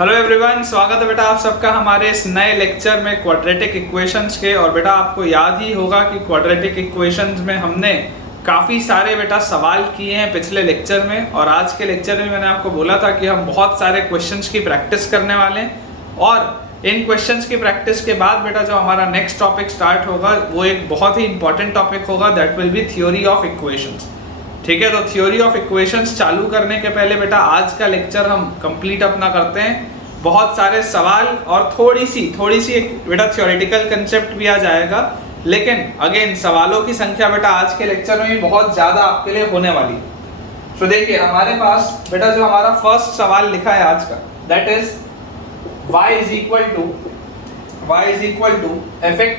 Hello everyone, स्वागत है बेटा आप सबका हमारे इस नए लेक्चर में क्वाड्रेटिक इक्वेशंस के। और बेटा आपको याद ही होगा कि क्वाड्रेटिक इक्वेशंस में हमने काफ़ी सारे बेटा सवाल किए हैं पिछले लेक्चर में, और आज के लेक्चर में मैंने आपको बोला था कि हम बहुत सारे क्वेश्चंस की प्रैक्टिस करने वाले हैं। और इन क्वेश्चंस की प्रैक्टिस के बाद बेटा जो हमारा नेक्स्ट टॉपिक स्टार्ट होगा वो एक बहुत ही इंपॉर्टेंट टॉपिक होगा, that will be theory of equations. ठीक है, तो थ्योरी ऑफ इक्वेशंस चालू करने के पहले बेटा आज का लेक्चर हम कंप्लीट अपना करते हैं। बहुत सारे सवाल और थोड़ी सी एक बेटा थ्योरेटिकल कंसेप्ट भी आ जाएगा, लेकिन अगेन सवालों की संख्या बेटा आज के लेक्चर में भी बहुत ज़्यादा आपके लिए होने वाली है। तो देखिए हमारे पास बेटा जो हमारा फर्स्ट सवाल लिखा है आज का, that is y is equal to fx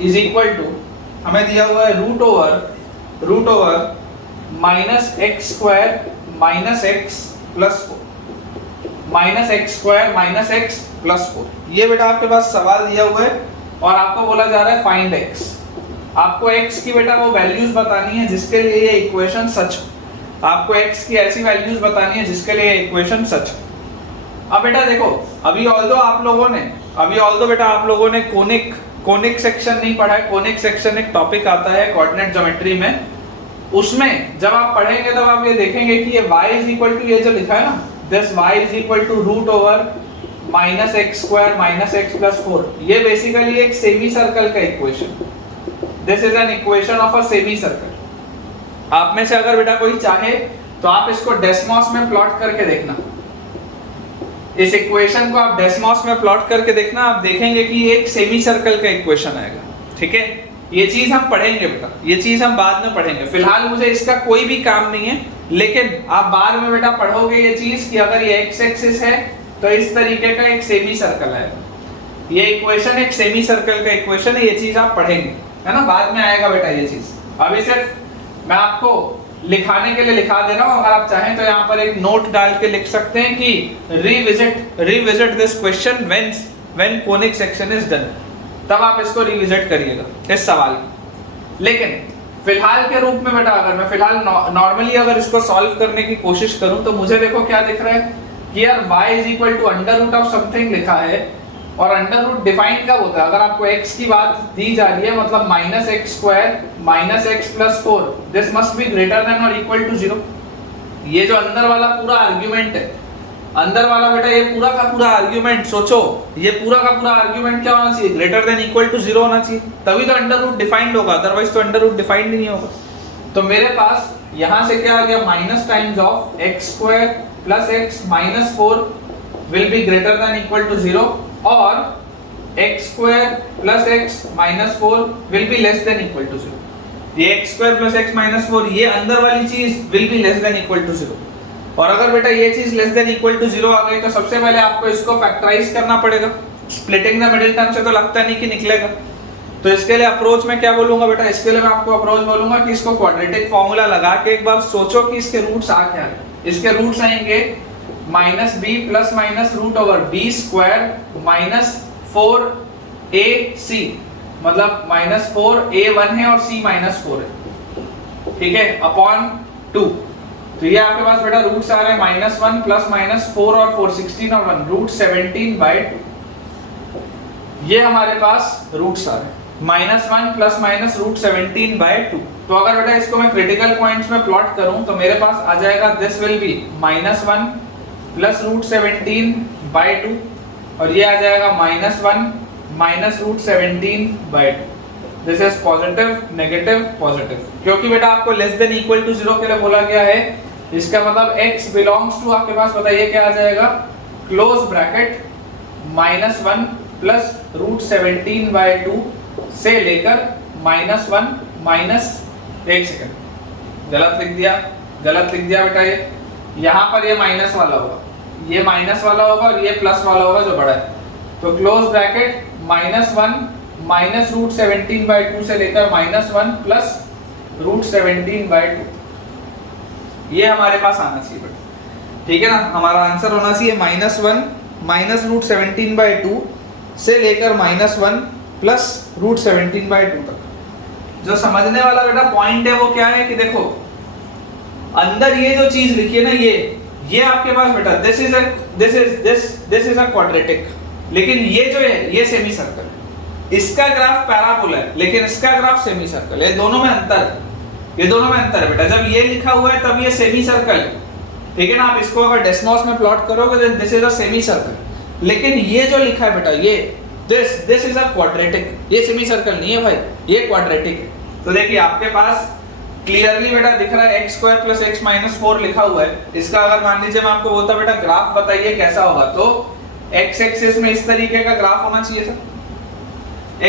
is equal to, हमें दिया हुआ है root over minus x square minus x plus 4 minus x square minus x plus 4। ये बेटा आपके पास सवाल दिया हुआ है और आपको बोला जा रहा है फाइंड x। आपको x की बेटा वो वैल्यूज बतानी है जिसके लिए ये इक्वेशन सच हो। आपको x की ऐसी वैल्यूज बतानी है जिसके लिए ये इक्वेशन सच हो। अब बेटा देखो, अभी ऑल्दो बेटा आप लोगों ने कोनिक सेक्शन नहीं पढ़ा है। कोनिक सेक्शन एक टॉपिक आता है कोऑर्डिनेट ज्योमेट्री में, उसमें जब आप पढ़ेंगे तब आप ये देखेंगे कि ये y इज इक्वल टू, ये जो लिखा है ना, this y is equal to root over minus x square minus x plus 4, ये बेसिकली एक सेमी सर्कल का equation. This is an equation of a semi circle. आप में से अगर बेटा कोई चाहे तो आप इसको डेस्मॉस में प्लॉट करके देखना। इस इक्वेशन को आप डेस्मॉस में प्लॉट करके देखना, आप देखेंगे कि ये एक सेमी सर्कल का इक्वेशन आएगा। ठीक है, ये चीज हम पढ़ेंगे बेटा, ये चीज हम बाद में पढ़ेंगे। फिलहाल मुझे इसका कोई भी काम नहीं है, लेकिन आप बाद में बेटा पढ़ोगे ये चीज कि अगर ये एक्स एक्सिस है तो इस तरीके का एक सेमी सर्कल आएगा। ये इक्वेशन एक सेमी सर्कल का इक्वेशन है, ये चीज आप पढ़ेंगे, है ना, बाद में आएगा बेटा ये चीज। अभी सिर्फ मैं आपको लिखाने के लिए लिखा दे रहा हूं। अगर आप चाहें तो यहाँ पर एक नोट डाल के लिख सकते हैं कि revisit this question when conic section is done, तब आप इसको रिविजिट करिएगा इस सवाल को। लेकिन फिलहाल के रूप में बेटा अगर मैं फिलहाल नॉर्मली अगर इसको सॉल्व करने की कोशिश करूं तो मुझे देखो क्या दिख रहा है कि यार y is equal to under root of something लिखा है, और अंडर रूट डिफाइन कब होता है? अगर आपको x की बात दी जा रही है, मतलब minus x square minus x plus 4, this must be greater then और इक्वल टू 0। ये जो अंदर वाला पूरा आर्ग्यूमेंट है, अंदर वाला बेटा ये पूरा का पूरा आर्ग्यूमेंट सोचो, ये पूरा का पूरा आर्ग्यूमेंट क्या होना चाहिए? ग्रेटर देन इक्वल टू 0 होना चाहिए, तभी तो अंडर रूट डिफाइंड होगा, अदरवाइज तो अंडर रूट डिफाइंड ही नहीं होगा। तो मेरे पास यहां से क्या आ गया, minus times of x square plus x minus 4 will be greater than equal to 0, और x square plus x minus 4 will be less than equal to 0। ये x square plus x minus 4, ये अंदर वाली चीज will be less than equal to 0। और अगर बेटा ये चीज लेस देन इक्वल टू 0 आ गई तो सबसे पहले आपको इसको फैक्टराइज करना पड़ेगा। स्प्लिटिंग द मिडिल टर्म से तो लगता नहीं कि निकलेगा, तो इसके लिए अप्रोच में क्या बोलूंगा बेटा, इसके लिए मैं आपको अप्रोच बोलूंगा कि इसको क्वाड्रेटिक फार्मूला लगा के एक बार सोचो कि इसके रूट्स आ क्या है। इसके रूट्स आएंगे minus b plus minus root over b square minus 4ac, मतलब माइनस 4a1 है और c माइनस 4 है, ठीक है, अपॉन 2। तो ये आपके पास बेटा रूट्स आ रहे हैं माइनस 1 प्लस माइनस 4 और 4 16 और 1 रूट 17/2। ये हमारे पास रूट्स आ रहे हैं माइनस 1 प्लस माइनस रूट 17/2। तो अगर बेटा इसको मैं क्रिटिकल पॉइंट्स में प्लॉट करूं तो मेरे पास आ जाएगा this will be minus 1 plus root 17/2, और ये आ जाएगा minus 1 minus root 17/2। This is positive negative positive, क्योंकि बेटा आपको लेस देन इक्वल टू 0 के लिए बोला गया है। इसका मतलब x बिलोंग्स टू, आपके पास बताइए क्या आ जाएगा, close bracket minus 1 plus root 17/2 से लेकर माइनस 1 माइनस, एक सेकंड गलत लिख दिया बेटा, ये यहाँ पर ये माइनस वाला होगा, ये माइनस वाला होगा और ये प्लस वाला होगा जो बड़ा है। तो close bracket minus 1 minus root 17/2 से लेकर माइनस 1 प्लस रूट 17/2, ये हमारे पास आना चाहिए बेटा, ठीक है ना। हमारा आंसर होना चाहिए माइनस 1 माइनस रूट 17/2 से लेकर माइनस 1 प्लस रूट 17/2 तक। जो समझने वाला बेटा पॉइंट है वो क्या है कि देखो अंदर ये जो चीज लिखी है ना, ये आपके पास बेटा दिस इज अ क्वाड्रेटिक, लेकिन ये जो है ये सेमी सर्कल है। इसका ग्राफ पैराबोला है लेकिन इसका ग्राफ सेमी सर्कल है। दोनों में अंतर है, ये दोनों में अंतर है बेटा। जब ये लिखा हुआ है तब ये सेमी सर्कल है, ठीक है ना। आप इसको अगर डेसिमल्स में प्लॉट करोगे then this is a semi circle, लेकिन ये जो लिखा है बेटा ये दिस इज अ क्वाड्रेटिक, ये सेमी सर्कल नहीं है भाई, ये क्वाड्रेटिक है। तो देखिए आपके पास क्लियरली बेटा दिख रहा है x² + x - 4 लिखा हुआ है। इसका अगर मान लीजिए मैं आपको बोलता बेटा ग्राफ बताइए कैसा होगा, तो x एक्सिस में इस तरीके का ग्राफ होना चाहिए था।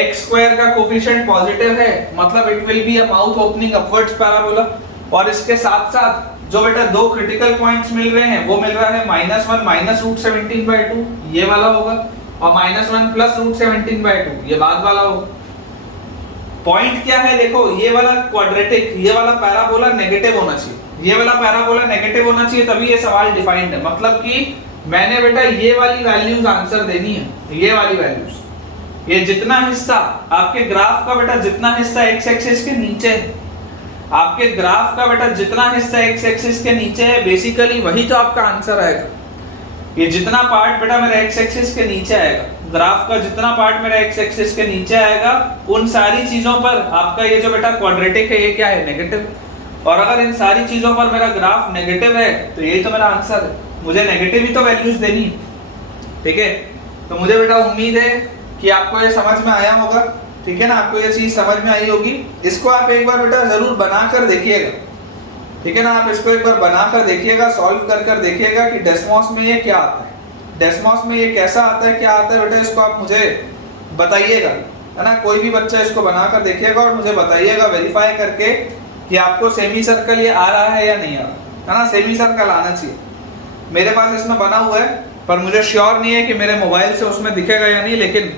x² का कोफिशिएंट पॉजिटिव है, मतलब it will be a mouth opening upwards parabola. और इसके साथ साथ जो बेटा दो क्रिटिकल पॉइंट्स मिल रहे हैं वो मिल रहा है -1 - √17/2 ये वाला होगा, और -1 + √17/2 ये बाद वाला होगा। पॉइंट क्या है देखो, ये वाला क्वाड्रेटिक, ये वाला पैराबोला नेगेटिव होना चाहिए, ये वाला पैराबोला नेगेटिव होना चाहिए, तभी ये सवाल डिफाइंड है। मतलब कि मैंने बेटा ये वाली वैल्यूज आंसर देनी है, ये वाली वैल्यूज, ये जितना हिस्सा आपके ग्राफ का बेटा जितना हिस्सा x एक्सिस के नीचे है, आपके ग्राफ का बेटा जितना हिस्सा x एक्सिस के नीचे है बेसिकली वही तो आपका आंसर आएगा। ये जितना पार्ट बेटा मेरा x एक्सिस के नीचे आएगा, ग्राफ का जितना पार्ट मेरा x एक्सिस के नीचे आएगा, उन सारी चीजों पर आपका ये जो बेटा क्वाड्रेटिक है ये क्या है, नेगेटिव। और अगर इन सारी चीजों पर मेरा ग्राफ नेगेटिव है तो यही तो मेरा आंसर है, मुझे नेगेटिव ही तो वैल्यूज देनी है, ठीक है। तो मुझे बेटा उम्मीद है कि आपको ये समझ में आया होगा, ठीक है ना, आपको ये चीज समझ में आई होगी। इसको आप एक बार बेटा जरूर बनाकर देखिएगा, ठीक है ना। आप इसको एक बार बनाकर देखिएगा, सॉल्व कर देखिएगा कि डेसिमल्स में ये क्या आता है, डेसिमल्स में ये कैसा आता है, क्या आता है बेटा, इसको आप मुझे बताइएगा, है ना। कोई भी बच्चा इसको बनाकर देखिएगा और मुझे बताइएगा वेरीफाई करके कि आपको सेमी सर्कल ये आ रहा है या नहीं आ रहा, है ना। सेमी सर्कल आना चाहिए। मेरे पास इसमें बना हुआ है पर मुझे श्योर नहीं है कि मेरे मोबाइल से उसमें दिखेगा या नहीं, लेकिन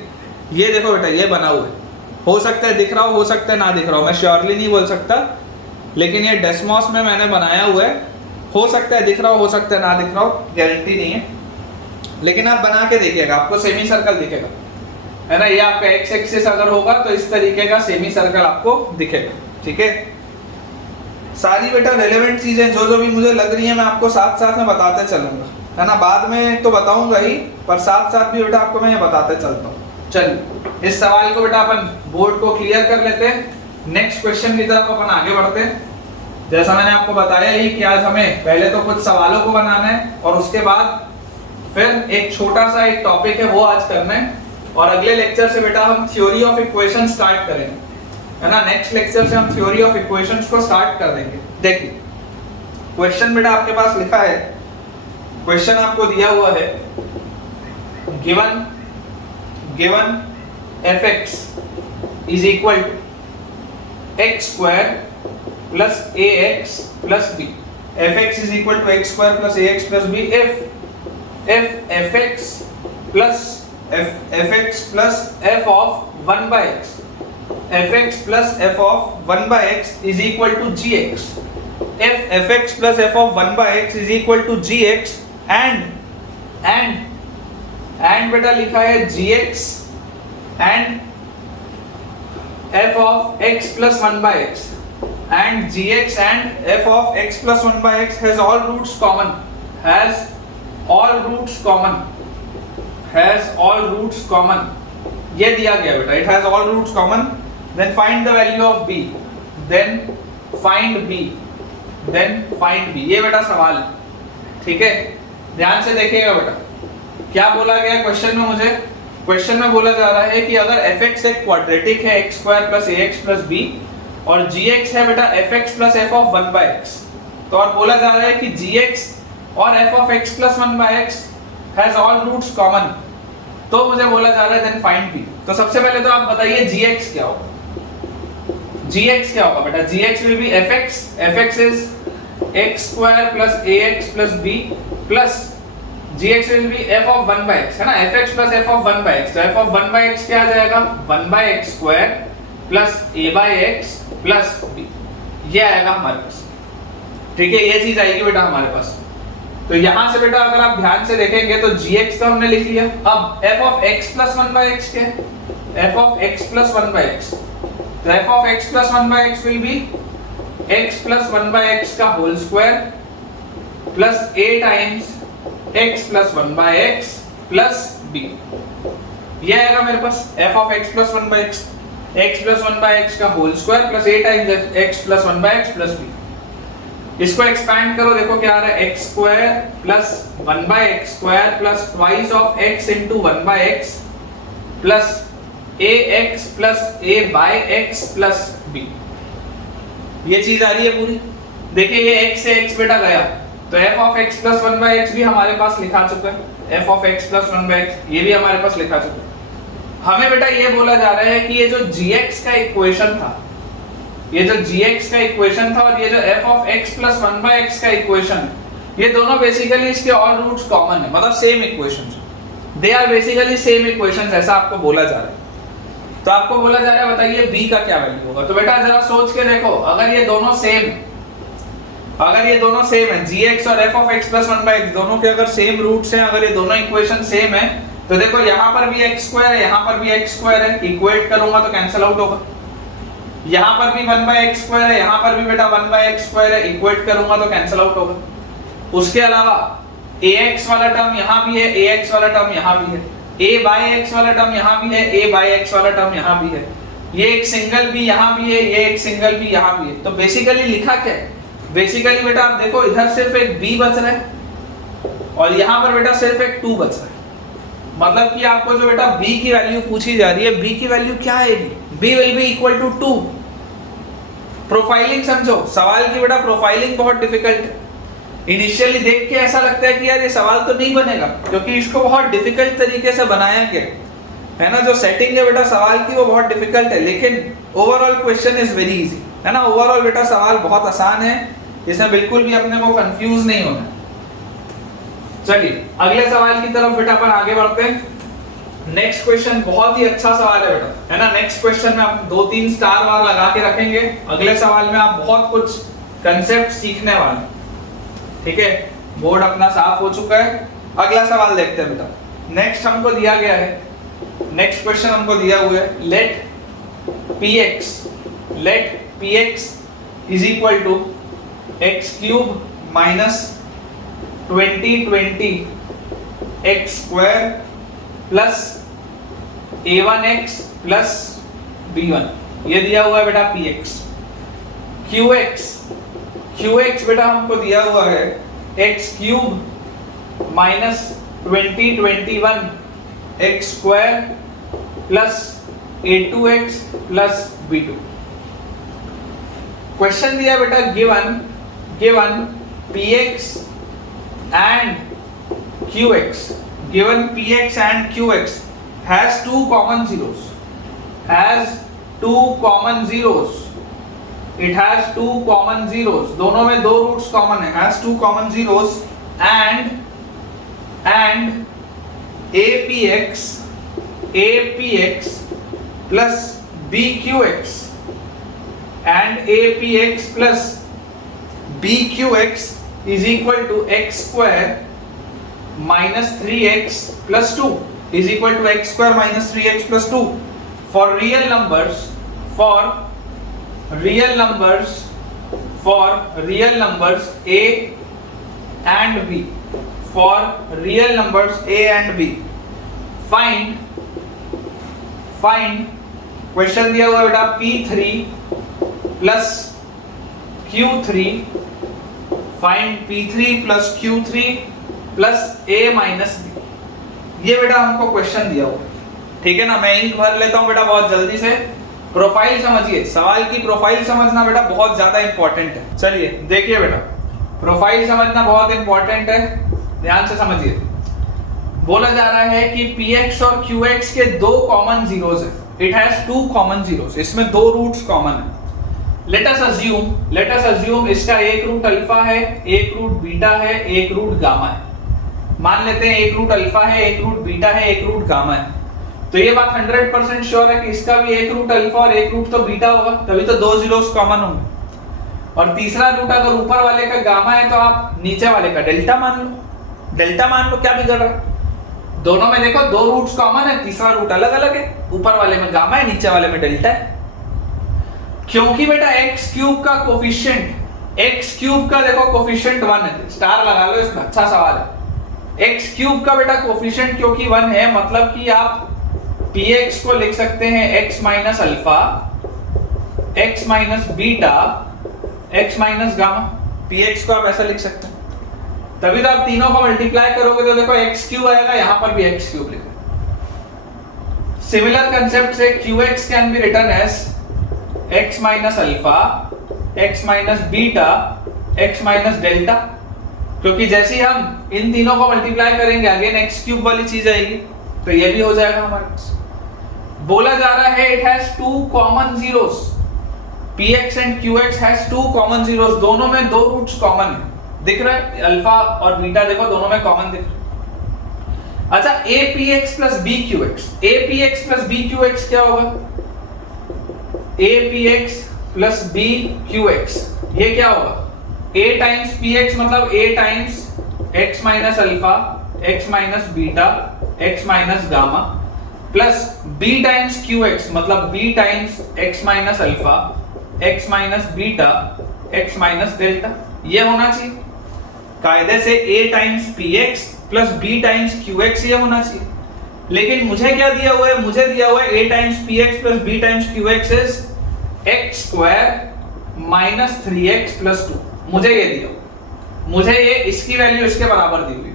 ये देखो बेटा ये बना हुआ है, हो सकता है दिख रहा हो सकता है ना दिख रहा हो, मैं श्योरली नहीं बोल सकता, लेकिन ये डेसिमल्स में मैंने बनाया हुआ है, हो सकता है दिख रहा हो सकता है ना दिख रहा हो, गारंटी नहीं है। लेकिन आप बना के देखिएगा, आपको सेमी सर्कल दिखेगा, है ना। ये आपका x एक्सिस अगर होगा तो इस तरीके का सेमी सर्कल आपको दिखेगा, ठीक है। सारी बेटा रेलेवेंट चीजें जो जो भी मुझे लग रही है मैं आपको साथ साथ में बताते चलूंगा, है ना। बाद में तो बताऊंगा ही, पर साथ साथ भी बेटा आपको मैं ये बताते चलता हूँ। चलिए इस सवाल को बेटा अपन बोर्ड को क्लियर कर लेते हैं, नेक्स्ट क्वेश्चन की तरफ अपन आगे बढ़ते हैं। जैसा मैंने आपको बताया ही कि आज हमें पहले तो कुछ सवालों को बनाना है और उसके बाद फिर एक छोटा सा एक टॉपिक है वो आज करना है, और अगले लेक्चर से बेटा हम थ्योरी ऑफ इक्वेशन स्टार्ट करेंगे, है ना। नेक्स्ट लेक्चर से हम थ्योरी ऑफ इक्वेशंस को स्टार्ट कर देंगे। देखिए क्वेश्चन बेटा आपके पास लिखा है, क्वेश्चन आपको दिया हुआ है, given fx is equal to x² plus ax plus b। fx is equal to x² plus ax plus b if fx plus f of 1 by x, fx plus f of 1 by x is equal to gx। if fx plus f of 1 by x is equal to gx and बेटा लिखा है gx and f of x plus 1 by x, and gx and f of x plus 1 by x has all roots common, has all roots common, ये दिया गया बेटा, it has all roots common, then find the value of b, then find b, ये बेटा सवाल है, ठीक है। ध्यान से देखिएगा बेटा क्या बोला गया क्वेश्चन में। मुझे क्वेश्चन में बोला जा रहा है कि अगर fx एक क्वाड्रेटिक है x² plus ax plus b और gx है बेटा fx plus f of 1 by x, तो और बोला जा रहा है कि gx और f of x plus 1 by x has all roots common, तो मुझे बोला जा रहा है then find b। तो सबसे पहले तो आप बताइए gx क्या होगा, gx क्या होगा बेटा। gx will be fx is x² plus ax plus b plus gx will be f of 1 by x, है ना, fx plus f of 1 by x, तो f of 1 by x क्या आ जाएगा, 1 by x² plus a by x plus b, ये आएगा हमारे पास, ठीक है। ये चीज आएगी बेटा हमारे पास। तो यहां से बेटा अगर आप ध्यान से देखेंगे तो gx तो हमने लिख लिया, अब f of x plus 1 by x क्या है, f of x plus 1 by x, तो f of x plus 1 by x will be x plus 1 by x का whole square plus a times x plus 1 by x plus b। ये आएगा मेरे पास f of x plus 1 by x plus 1 by x का whole square plus a times x plus 1 by x plus b। इसको expand करो, देखो क्या आ रहा है, x square plus 1 by x square plus twice of x into 1 by x plus ax plus a by x plus b। ये चीज आ रही है पूरी। देखिए ये x से x बेटा गया, तो f of x plus 1 by x भी हमारे पास लिखा चुका है, f of x plus 1 by x ये भी हमारे पास लिखा चुका है। हमें बेटा ये बोला जा रहा है कि ये जो gx का इक्वेशन था, ये जो gx का इक्वेशन था और ये जो f of x plus 1 by x का इक्वेशन है, ये दोनों बेसिकली इसके ऑल रूट्स कॉमन है, मतलब same equations, they are basically same equations, ऐसा आपको बोला जा रहा है। तो आपको बोला जा रहा है बताइए b का क्या वैल्यू होगा। तो बेटा जरा सोच के देखो, अगर ये दोनों सेम है gx और f of x plus 1 by x दोनों के अगर सेम रूट्स हैं, अगर ये दोनों इक्वेशन सेम है, तो देखो यहाँ पर भी x स्क्वायर है, यहाँ पर भी x स्क्वायर है, इक्वेट करूंगा तो कैंसिल आउट होगा। यहाँ पर भी 1 बाय x स्क्वायर है, यहाँ पर भी बेटा 1 बाय x स्क्वायर है, इक्वेट करूंगा तो कैंसिल आउट होगा। उसके अलावा ax वाला टर्म यहाँ भी है, ax वाला टर्म यहाँ भी है, a बाय x वाला टर्म यहाँ भी है, a बाय x वाला टर्म यहाँ भी है, ये एक सिंगल भी यहाँ भी है, ये एक सिंगल भी यहाँ भी है। तो बेसिकली लिखा क्या है, बेसिकली बेटा आप देखो इधर सिर्फ एक b बच रहा है और यहाँ पर बेटा सिर्फ एक 2 बच रहा है। मतलब कि आपको जो बेटा b की वैल्यू पूछी जा रही है, b की वैल्यू क्या आएगी, b will be equal to 2। Profiling समझो, सवाल की बेटा प्रोफाइलिंग बहुत डिफिकल्ट है। इनिशियली देख के ऐसा लगता है कि यार ये सवाल तो नहीं बनेगा, क्योंकि इसको बहुत डिफिकल्ट तरीके से बनाया गया है ना। जो सेटिंग है बेटा सवाल की वो बहुत डिफिकल्ट है, लेकिन overall question is very easy, है ना। ओवरऑल बेटा सवाल बहुत आसान है, इसमें बिल्कुल भी अपने को कंफ्यूज नहीं होना। चलिए अगले सवाल की तरफ बेटा अपन आगे बढ़ते हैं। नेक्स्ट क्वेश्चन बहुत ही अच्छा सवाल है बेटा, है ना। नेक्स्ट क्वेश्चन में आप 2-3 स्टार बार लगा के रखेंगे, अगले सवाल में आप बहुत कुछ कंसेप्ट सीखने वाले हैं, ठीक है। बोर्ड अपना साफ हो चुका है, अगला सवाल देखते हैं बेटा। नेक्स्ट हमको दिया गया है, नेक्स्ट क्वेश्चन हमको दिया हुआ है, let px is equal to x cube minus 20 x square plus a1x plus b1, ये दिया हुआ है बेटा px। qx बेटा हमको दिया हुआ है x cube minus 21 x square plus a2x plus b2। Question दिया बेटा given px and qx, given px and qx has two common zeros, it has two common zeros, दोनों में 2 रूट्स कॉमन है, has two common zeros and apx plus bqx and apx plus bqx is equal to x square minus 3x plus 2 is equal to x square minus 3x plus 2 for real numbers a and b, for real numbers a and b find question दिया हुआ है बेटा p3 plus q3, find p3 plus q3 plus a minus b, ये बेटा हमको question दिया हुआ है, ठीक है ना। मैं इंक भर लेता हूं बेटा बहुत जल्दी से। प्रोफाइल समझिए, सवाल की प्रोफाइल समझना बेटा बहुत ज्यादा इंपॉर्टेंट है। चलिए देखिए बेटा, प्रोफाइल समझना बहुत इंपॉर्टेंट है, ध्यान से समझिए। बोला जा रहा है कि px और qx के 2 कॉमन जीरोस है, इट हैज 2 कॉमन जीरोस, इसमें 2 रूट्स कॉमन है। लेट अस अज्यूम इसका एक रूट अल्फा है, एक रूट बीटा है, एक रूट गामा है। मान लेते हैं एक रूट अल्फा है, एक रूट बीटा है, एक रूट गामा है। तो ये बात 100% श्योर है कि इसका भी एक रूट अल्फा और एक रूट तो बीटा होगा, तभी तो 2 जीरोस कॉमन होंगे। और तीसरा रूट अगर ऊपर वाले का गामा है तो आप नीचे वाले का डेल्टा मान लो, क्या बिगड़ रहा है। दोनों में देखो 2 रूट्स कॉमन है, तीसरा रूट अलग अलग है, ऊपर वाले में गामा है, नीचे वाले में डेल्टा है। क्योंकि बेटा x क्यूब का कोफिशिएंट एक्स क्यूब का देखो कोफिशिएंट 1 है, स्टार लगा लो इसमें, अच्छा सवाल है। एक्स क्यूब का बेटा कोफिशिएंट क्योंकि 1 है, मतलब कि आप px को लिख सकते हैं x minus alpha, x minus beta, x minus gamma. px को आप ऐसा लिख सकते हैं, तभी तो आप तीनों को मल्टीप्लाई करोगे तो देखो x क्यूब आएगा, यहां पर भी x क्यूब लिखो। सिमिलर कंसेप्ट से qx can be written as x minus alpha, x minus beta, x minus delta, क्योंकि जैसे ही हम इन तीनों को मल्टीप्लाई करेंगे अगेन x क्यूब वाली चीज आएगी, तो ये भी हो जाएगा हमारे पास। बोला जा रहा है it has two common zeros, px and qx has two common zeros, दोनों में दो रूट्स कॉमन है, दिख रहा है अल्फा और बीटा, देखो दोनों में कॉमन दिख रहा है। अच्छा apx plus bqx, apx plus bqx क्या होगा? apx प्लस bqx ये क्या होगा? a टाइम्स px मतलब a times x minus alpha, x minus beta, x minus gamma, plus b times qx मतलब b times x minus alpha, x minus beta, x minus delta. ये होना चाहिए कायदे से a times px plus b times qx, ये होना चाहिए। लेकिन मुझे क्या दिया हुआ है? मुझे दिया हुआ है a times px plus b times qx is x square minus 3x plus 2, मुझे ये दिया, मुझे ये इसकी वैल्यू इसके बराबर दी हुई,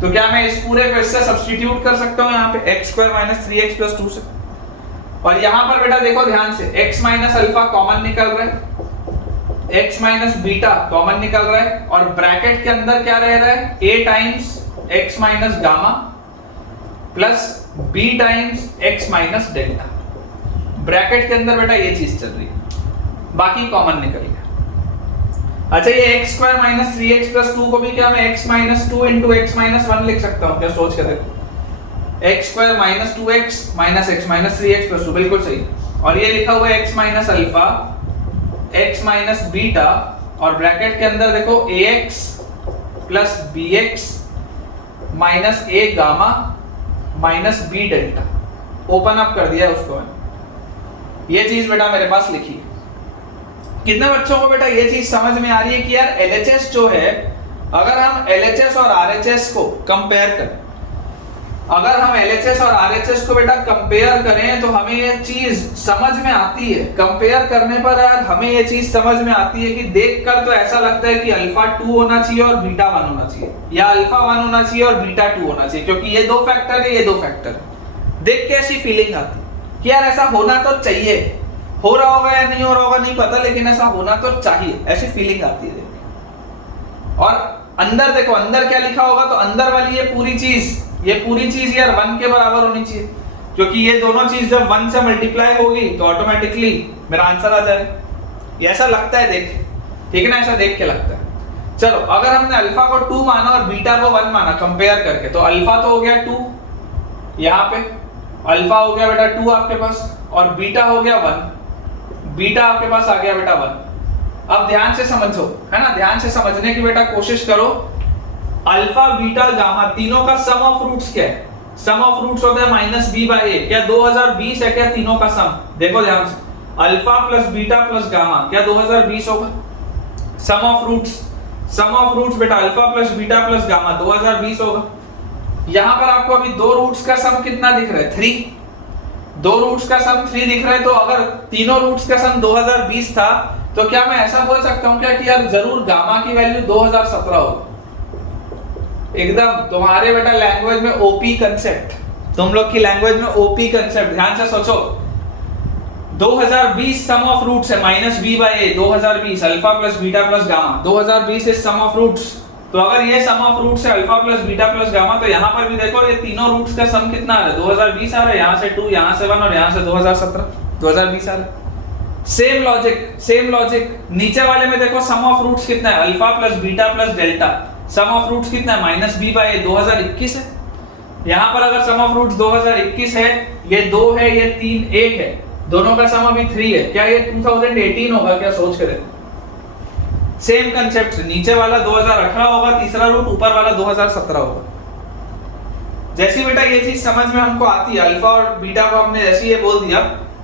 तो क्या मैं इस पूरे को इससे सब्स्टिट्यूट कर सकता हूं यहाँ पे x square minus 3x plus 2 से। और यहाँ पर बेटा देखो ध्यान से, x माइनस अल्फा कॉमन निकल रहा है, x माइनस बीटा कॉमन निकल रहा है, और ब्रैकेट के अंदर क्या रह रहा है? a times x minus gamma plus b times x minus delta. Bracket के अंदर बेटा ये चीज चल रही है, बाकी कॉमन निकल गया। अच्छा ये x square minus 3x plus 2 को भी क्या मैं x minus 2 into x minus 1 लिख सकता हूँ क्या? सोच के देखो, x square minus 2x minus x minus 3x plus 2, बिल्कुल सही। और ये लिखा हुआ है x minus alpha, x minus beta, और ब्रैकेट के अंदर देखो ax plus bx minus a gamma minus b delta, open up कर दिया उसको मैंने। ये चीज बेटा मेरे पास लिखी है। कितने बच्चों को बेटा ये चीज समझ में आ रही है कि यार LHS जो है, अगर हम LHS और RHS को कंपेयर करें, अगर हम LHS और RHS को बेटा कंपेयर करें तो हमें ये चीज समझ में आती है। कंपेयर करने पर यार हमें ये चीज समझ में आती है कि देखकर तो ऐसा लगता है कि अल्फा 2 होना चाहिए और बीटा 1 होना चाहिए, या अल्फा 1 होना चाहिए और बीटा 2 होना चाहिए, क्योंकि ये दो फैक्टर है, ये दो फैक्टर है। देख के ऐसी फीलिंग आती है कि यार ऐसा होना तो चाहिए, हो रहा होगा या नहीं हो रहा होगा नहीं पता, लेकिन ऐसा होना तो चाहिए, ऐसी फीलिंग आती है। और अंदर देखो, अंदर क्या लिखा होगा? तो अंदर वाली ये पूरी चीज यार 1 के बराबर होनी चाहिए, क्योंकि ये दोनों चीज जब 1 से मल्टीप्लाई होगी तो ऑटोमेटिकली मेरा आंसर आ जाएगा। ये ऐसा लगता है देख, ठीक है ना, ऐसा देख के लगता है। चलो अगर हमने अल्फा को 2 माना और बीटा को 1 माना कंपेयर करके, तो अल्फा तो हो गया 2, यहाँ पे अल्फा हो गया बेटा 2 आपके पास, और बीटा हो गया 1, बीटा आपके पास आ गया बेटा 1। अब ध्यान से समझो, है ना, ध्यान से समझने की बेटा कोशिश करो। अल्फा बीटा गामा तीनों का सम ऑफ रूट्स क्या है? सम ऑफ रूट्स होता है माइनस b बाय a। क्या 2020 है क्या तीनों का सम? देखो ध्यान से, alpha plus beta plus gamma क्या 2020 होगा? सम ऑफ रूट्स बेटा alpha plus beta plus gamma 2020 होगा। यहां पर आपको अभी दो रूट्स का सम कितना दिख रहा है? 3। दो रूट्स का सम 3 दिख रहा है, तो अगर तीनों रूट्स का सम 2020 था तो क्या मैं ऐसा बोल सकता हूं क्या कि यार जरूर गामा की वैल्यू 2017 होगी? एकदम तुम्हारे बेटा लैंग्वेज में ओपी कंसेप्ट, तुम लोग की लैंग्वेज में ओपी कंसेप्ट, ध्यान से सोचो। 2020 सम ऑफ रूट्स है minus b by a, 2020 alpha plus beta plus gamma, 2020 is sum of roots. तो अगर ये सम ऑफ रूट्स है alpha plus beta plus gamma, तो यहां पर भी देखो ये तीनों रूट्स का सम कितना आ रहा है? 2020 आ रहा है, यहां से 2, यहां से 1 और यहां से 2017, 2020 आ रहा है। सेम लॉजिक नीचे वाले में देखो, सम ऑफ रूट्स कितना है? Alpha plus beta plus delta, sum of roots कितना है? माइनस b बाय 2021 है। यहां पर अगर सम ऑफ रूट्स 2021 है, ये 2 है, ये 3, 1 है, दोनों का सम अभी 3 है, क्या ये 2018 होगा क्या? सोच कर देखो। सेम कंसेप्ट, नीचे वाला 2018 होगा तीसरा रूट, ऊपर वाला 2017 होगा। जैसी बेटा ये चीज समझ में हमको आती है, अल्फा और बीटा को हमने जैसे ये बोल दिया,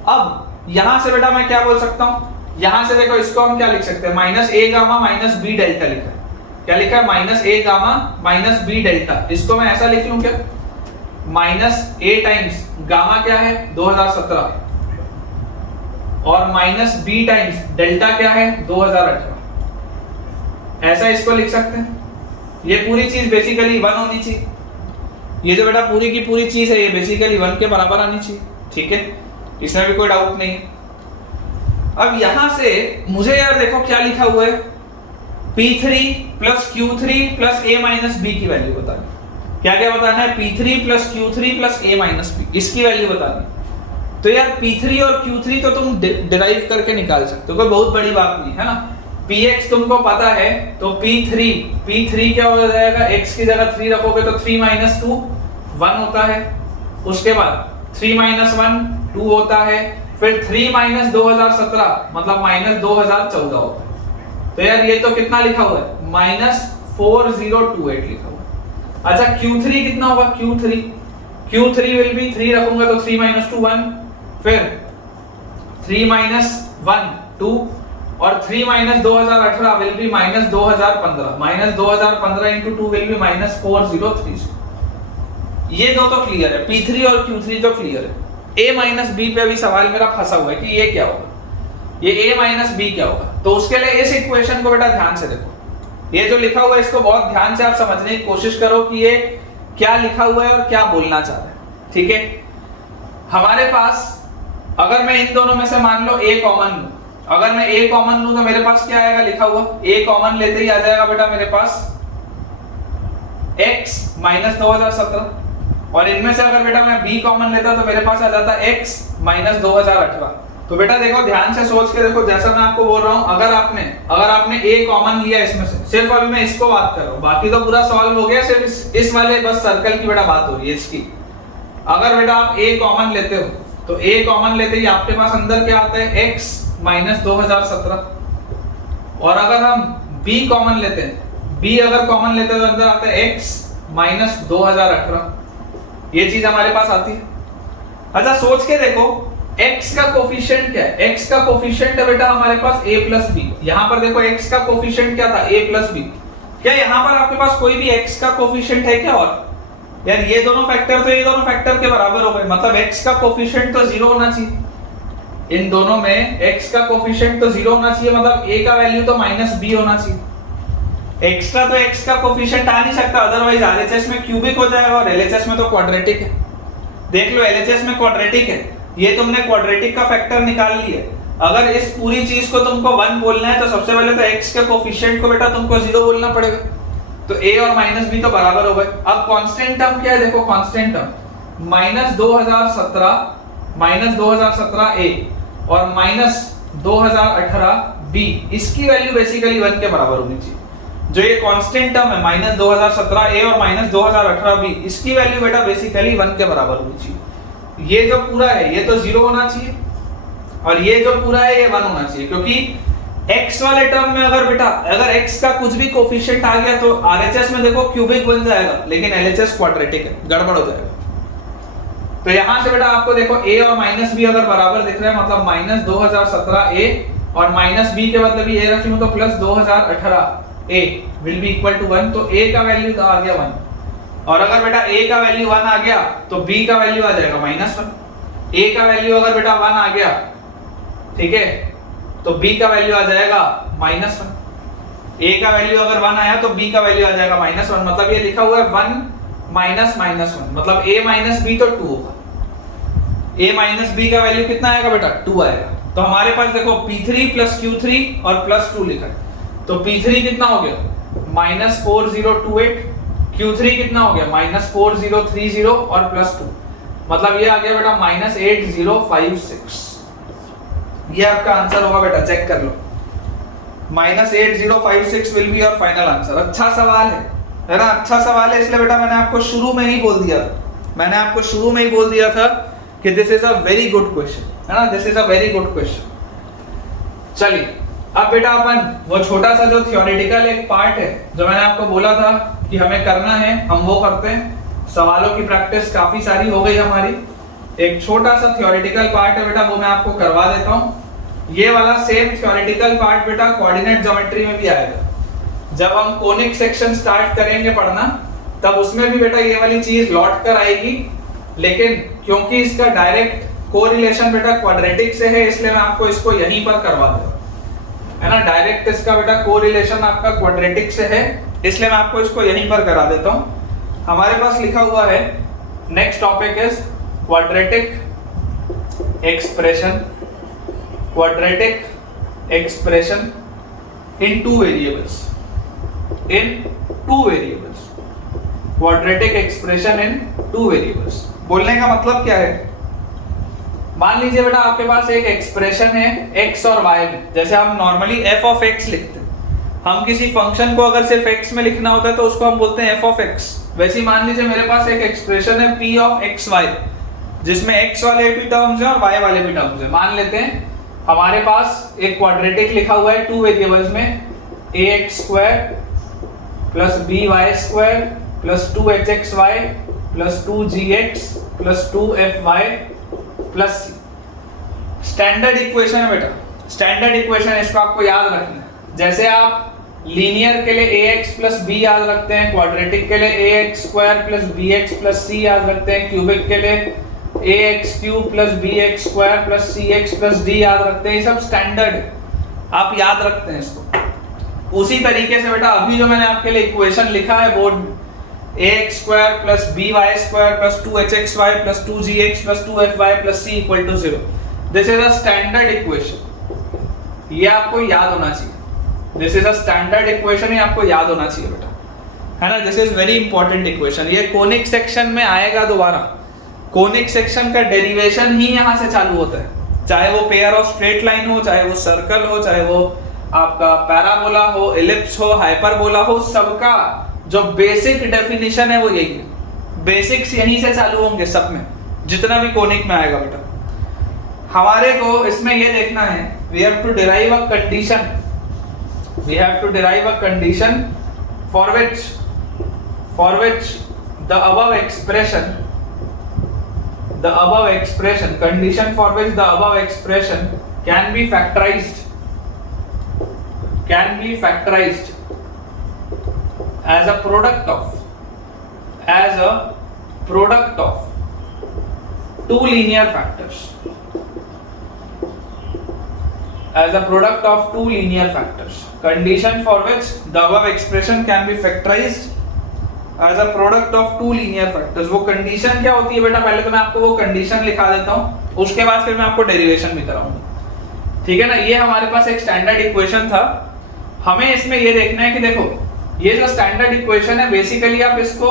अब यहां से बेटा मैं क्या बोल सकता हूं यहां से देखो इसको हम क्या लिख सकते हैं, माइनस ए गामा माइनस बी डेल्टा लिखा है। क्या लिखा है, माइनस ए गामा माइनस बी डेल्टा। इसको मैं ऐसा लिख लूं क्या, माइनस ए टाइम्स गामा क्या है 2017 और माइनस बी टाइम्स डेल्टा क्या है 2018। ऐसा इसको लिख सकते हैं। ये पूरी चीज बेसिकली 1 होनी चाहिए। ये जो बेटा पूरी की पूरी चीज है ये बेसिकली 1 के बराबर आनी चाहिए, ठीक है, इसमें भी कोई डाउट नहीं है। अब यहां से मुझे यार देखो क्या लिखा हुआ है, P3 plus Q3 plus A minus B की वैल्यू बतानी। क्या क्या बताना है, P3 plus Q3 plus A minus B, इसकी वैल्यू बतानी। तो यार P3 और Q3 तो तुम डिराइव करके निकाल सकते हो, कोई बहुत बड़ी बात नहीं है ना। Px तुमको पता है तो P3 क्या हो जाएगा, x की जगह 3 रखोगे तो 3 माइनस 2 1 होता है। उसके बाद 3 माइनस 1 2 होता है। फिर 3 माइनस 2017 मतलब माइनस 2014 होता है। तो यार ये तो कितना लिखा हुआ है, माइनस 4028 लिखा हुआ है। अच्छा Q3 कितना होगा, Q3 विल बी 3 रखूंगा तो 3 माइनस 2 1, फिर 3 माइनस 1 2 और 3 minus 2018 will be minus 2015, minus 2015 into 2 will be minus 4030। ये दो तो क्लियर है, P3 और Q3 तो क्लियर है। A माइनस B पे अभी सवाल मेरा फंसा हुआ है कि ये क्या होगा, ये A माइनस B क्या होगा। तो उसके लिए इस इक्वेशन को बेटा ध्यान से देखो, ये जो लिखा हुआ है इसको बहुत ध्यान से आप समझने की कोशिश करो कि ये क्या लिखा हुआ है और क्या बोलना चाह रहा है, ठीक है। हमारे पास अगर मैं इन दोनों में से मान लो A कॉमन लूं, अगर मैं A कॉमन लूं तो मेरे पास क्या आएगा लिखा हुआ, A कॉमन लेते ही आ जाएगा बेटा मेरे पास x माइनस 2017, और इनमें से अगर बेटा मैं B कॉमन लेता तो मेरे पास आ जाता x माइनस 2018। तो बेटा देखो ध्यान से सोच के देखो, जैसा मैं आपको बोल रहा हूं, अगर आपने A कॉमन लिया इसमें से, सिर्फ अभी मैं इसको बात कर रहा हूं, बाकी तो पूरा सॉल्व हो गया, सिर्फ इस वाले बस सर्कल की बेटा बात हो रही है इसकी। अगर बेटा आप A कॉमन लेते हो तो A कॉमन लेते ही आपके पास अंदर क्या आता है, x माइनस 2017, और अगर हम B कॉमन लेते हैं, B अगर कॉमन लेते हैं तो अंदर आता है x माइनस 2018। ये चीज हमारे पास आती है। अच्छा सोच के देखो x का कोफिशिएंट क्या है, x का कोफिशिएंट है बेटा हमारे पास a प्लस b। यहां पर देखो x का कोफिशिएंट क्या था, a प्लस b। क्या यहां पर आपके पास कोई भी x का कोफिशिएंट है क्या, और यार ये दोनों फैक्टर तो ये दोनों फैक्टर के बराबर हो गए, मतलब x का कोफिशिएंट तो 0 होना चाहिए। इन दोनों में x का कोफिशिएंट तो 0 होना चाहिए, मतलब a का वैल्यू तो माइनस b होना चाहिए। एक्स्ट्रा तो x का कोफिशिएंट आ नहीं सकता, अदरवाइज RHS में क्यूबिक हो जाएगा और LHS में तो क्वाड्रेटिक है। देख लो LHS में क्वाड्रेटिक है, ये तुमने क्वाड्रेटिक का फैक्टर निकाल लिया। अगर इस पूरी चीज को तुमको 1 बोलना है तो सबसे पहले तो x के कोफिशिएंट को बेटा तुमको 0 बोलना पड़ेगा, तो a और माइनस b तो बराबर हो गए। अब कांस्टेंट टर्म क्या है, देखो कांस्टेंट टर्म माइनस 2017 a और माइनस 2018 b, इसकी वैल्यू बेसिकली 1 के बराबर होनी चाहिए। जो ये कांस्टेंट टर्म है माइनस 2017 a और माइनस 2018 b, इसकी वैल्यू बेटा बेसिकली 1 के बराबर होनी चाहिए। ये जो पूरा है ये तो 0 होना चाहिए और ये जो पूरा है ये 1 होना चाहिए, क्योंकि x वाले टर्म में अगर x का कुछ भी कोफिशिएंट आ गया तो RHS में देखो क्यूबिक बन जाएगा, लेकिन LHS क्वाड्रेटिक है, गड़बड़ हो जाएगा। तो यहां से बेटा आपको देखो a और माइनस b अगर बराबर दिख रहा है, मतलब माइनस 2017 a और माइनस b के बदले भी a रख लूं तो plus 2018 a will be equal to 1, तो a का वैल्यू तो आ गया 1, और अगर बेटा a का वैल्यू 1 आ गया तो b का वैल्यू आ जाएगा -1। a का वैल्यू अगर बेटा 1 आ गया, ठीक है, तो b का वैल्यू आ जाएगा -1। a का वैल्यू अगर 1 आया तो b का वैल्यू आ जाएगा -1, मतलब ये लिखा हुआ है 1 माइनस -1, मतलब a माइनस b तो 2 होगा। a माइनस b का वैल्यू कितना आएगा बेटा, 2 आएगा। तो हमारे पास देखो p3 प्लस q3 और प्लस 2 लिखा है, तो p3 कितना हो गया -4028, Q3 कितना हो गया -4030 और प्लस 2, मतलब ये आ गया बेटा -8056। ये आपका आंसर होगा बेटा, चेक कर लो, -8056 will be your final answer. अच्छा सवाल है ना, अच्छा सवाल है, इसलिए बेटा मैंने आपको शुरू में ही बोल दिया था, कि this is a very good question, है ना, this is a very good question. चलिए अब बेटा अपन वो छोटा सा जो थियोरेटिकल एक पार्ट है जो मैंने आपको बोला था कि हमें करना है, हम वो करते हैं। सवालों की प्रैक्टिस काफी सारी हो गई हमारी, एक छोटा सा थियोरेटिकल पार्ट है बेटा, वो मैं आपको करवा देता हूं। ये वाला सेम थ्योरेटिकल पार्ट बेटा कोऑर्डिनेट ज्योमेट्री में भी आएगा। जब हम कोनिक सेक्शन स्टार्ट करेंगे पढ़ना तब उसमें भी बेटा ये वाली चीज लौट कर आएगी, लेकिन क्योंकि इसका डायरेक्ट कोरिलेशन बेटा क्वाड्रेटिक से है इसलिए मैं आपको इसको यहीं पर करवा दूंगा, है ना। डायरेक्ट इसका बेटा कोरिलेशन आपका क्वाड्रेटिक से है इसलिए मैं आपको इसको यहीं पर करा देता हूं। हमारे पास लिखा हुआ है next topic is quadratic expression in two variables, quadratic expression in two variables। बोलने का मतलब क्या है, मान लीजिए बेटा आपके पास एक एक्सप्रेशन है x और y में, जैसे हम नॉर्मली f ऑफ x लिखते हैं। हम किसी फंक्शन को अगर सिर्फ x में लिखना होता है तो उसको हम बोलते हैं f ऑफ x। वैसे ही मान लीजिए मेरे पास एक एक्सप्रेशन है p ऑफ xy जिसमें x वाले भी टर्म्स हैं और y वाले भी टर्म्स हैं। मान लेते हैं हमारे पास एक क्वाड्रेटिक लिखा हुआ है टू वेरिएबल्स में, ax square plus by square plus 2hxy plus 2gx plus 2fy plus standard equation है बेटा। स्टैंडर्ड इक्वेशन इसको आपको याद रखना है। जैसे आप लीनियर के लिए ax प्लस b याद रखते हैं, क्वाड्रेटिक के लिए ax square plus bx plus c याद रखते हैं, क्यूबिक के लिए ax cube plus bx square plus cx plus d याद रखते हैं। ये सब स्टैंडर्ड आप याद रखते हैं इसको। उसी तरीके से बेटा अभी जो मैंने आपके लिए इक्वेशन लिखा है board, ax square plus by square plus 2hxy plus 2gx plus 2fy plus c equal to 0, this is a standard equation. ये आपको याद होना चाहिए। This is a standard equation, ये आपको याद होना चाहिए बेटा, है ना। This is very important equation. ये कोनिक सेक्शन में आएगा दोबारा। कोनिक सेक्शन का डेरिवेशन ही यहाँ से चालू होता है, चाहे वो पेयर ऑफ स्ट्रेट लाइन हो, चाहे वो सर्कल हो, चाहे वो आपका पैराबोला हो, एलिप्स हो, हाइपरबोला हो, सबका जो बेसिक डेफिनेशन है वो यही है। बेसिक्स यहीं से चालू होंगे सब में, जितना भी कोनिक में आएगा बेटा। हमारे को इसमें ये देखना है, we have to derive a condition for which the above expression condition for which the above expression can be factorized as a product of two linear factors, condition for which the above expression can be factorized as a product of two linear factors। वो condition क्या होती है बेटा, पहले तो मैं आपको वो कंडीशन लिखा देता हूँ, उसके बाद फिर मैं आपको डेरिवेशन भी कराऊंगा, ठीक है ना। ये हमारे पास एक स्टैंडर्ड इक्वेशन था। हमें इसमें ये देखना है कि देखो ये जो स्टैंडर्ड इक्वेशन है बेसिकली आप इसको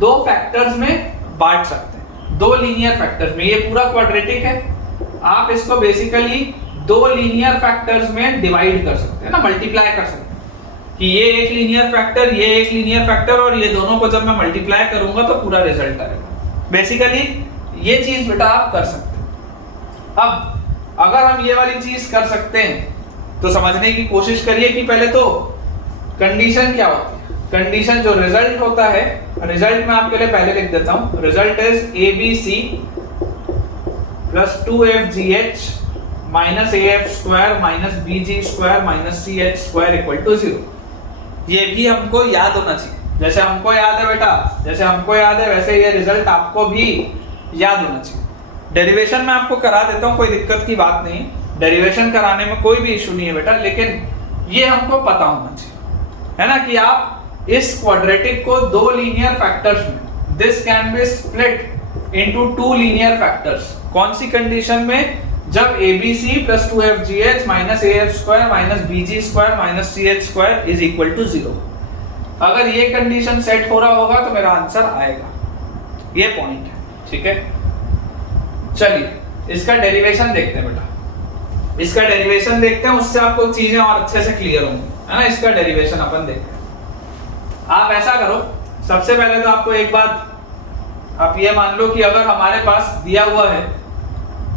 दो फैक्टर्स में बांट सकते हैं, दो लीनियर फैक्टर्स में। ये पूरा क्वाड्रेटिक है, आप इसको बेसिकली दो लीनियर फैक्टर्स में डिवाइड कर सकते हैं ना, मल्टीप्लाई कर सकते हैं कि ये एक लीनियर फैक्टर, ये एक लीनियर फैक्टर, और ये दोनों को जब मैं मल्टीप्लाई करूंगा तो पूरा रिजल्ट आएगा। बेसिकली ये चीज बेटा आप कर सकते हैं। अब अगर हम ये वाली चीज कर सकते हैं तो समझने की कोशिश करिए कि पहले तो कंडीशन क्या होती है। कंडीशन जो रिजल्ट होता है, रिजल्ट मैं आपके लिए पहले लिख देता हूं। Result is abc plus 2fgh minus af square minus bg square minus ch square equal to 0। ये भी हमको याद होना चाहिए। जैसे हमको याद है बेटा, जैसे हमको याद है वैसे ये रिजल्ट आपको भी याद होना चाहिए। डेरिवेशन मैं आपको करा देता हूँ, कोई दिक्कत की बात नहीं, डेरिवेशन कराने में कोई भी इशू नहीं है बेटा, लेकिन ये हमको पता होना चाहिए, है ना, कि आप इस क्वाड्रेटिक को दो लीनियर फैक्टर्स में, this can be split into two linear factors. कौन सी कंडीशन में, जब abc plus 2fgh minus af square minus bg square minus ch square is equal to 0। अगर ये कंडीशन सेट हो रहा होगा तो मेरा आंसर आएगा। ये पॉइंट है, ठीक है। चलिए इसका डेरिवेशन देखते हैं बेटा, इसका डेरिवेशन देखते हैं, उससे आपको चीजें और अच्छे से क्लियर होंगी, है ना। इसका डेरिवेशन अपन देखते हैं। आप ऐसा करो, सबसे पहले तो आपको एक बात आप ये मान लो कि अगर हमारे पास दिया हुआ है,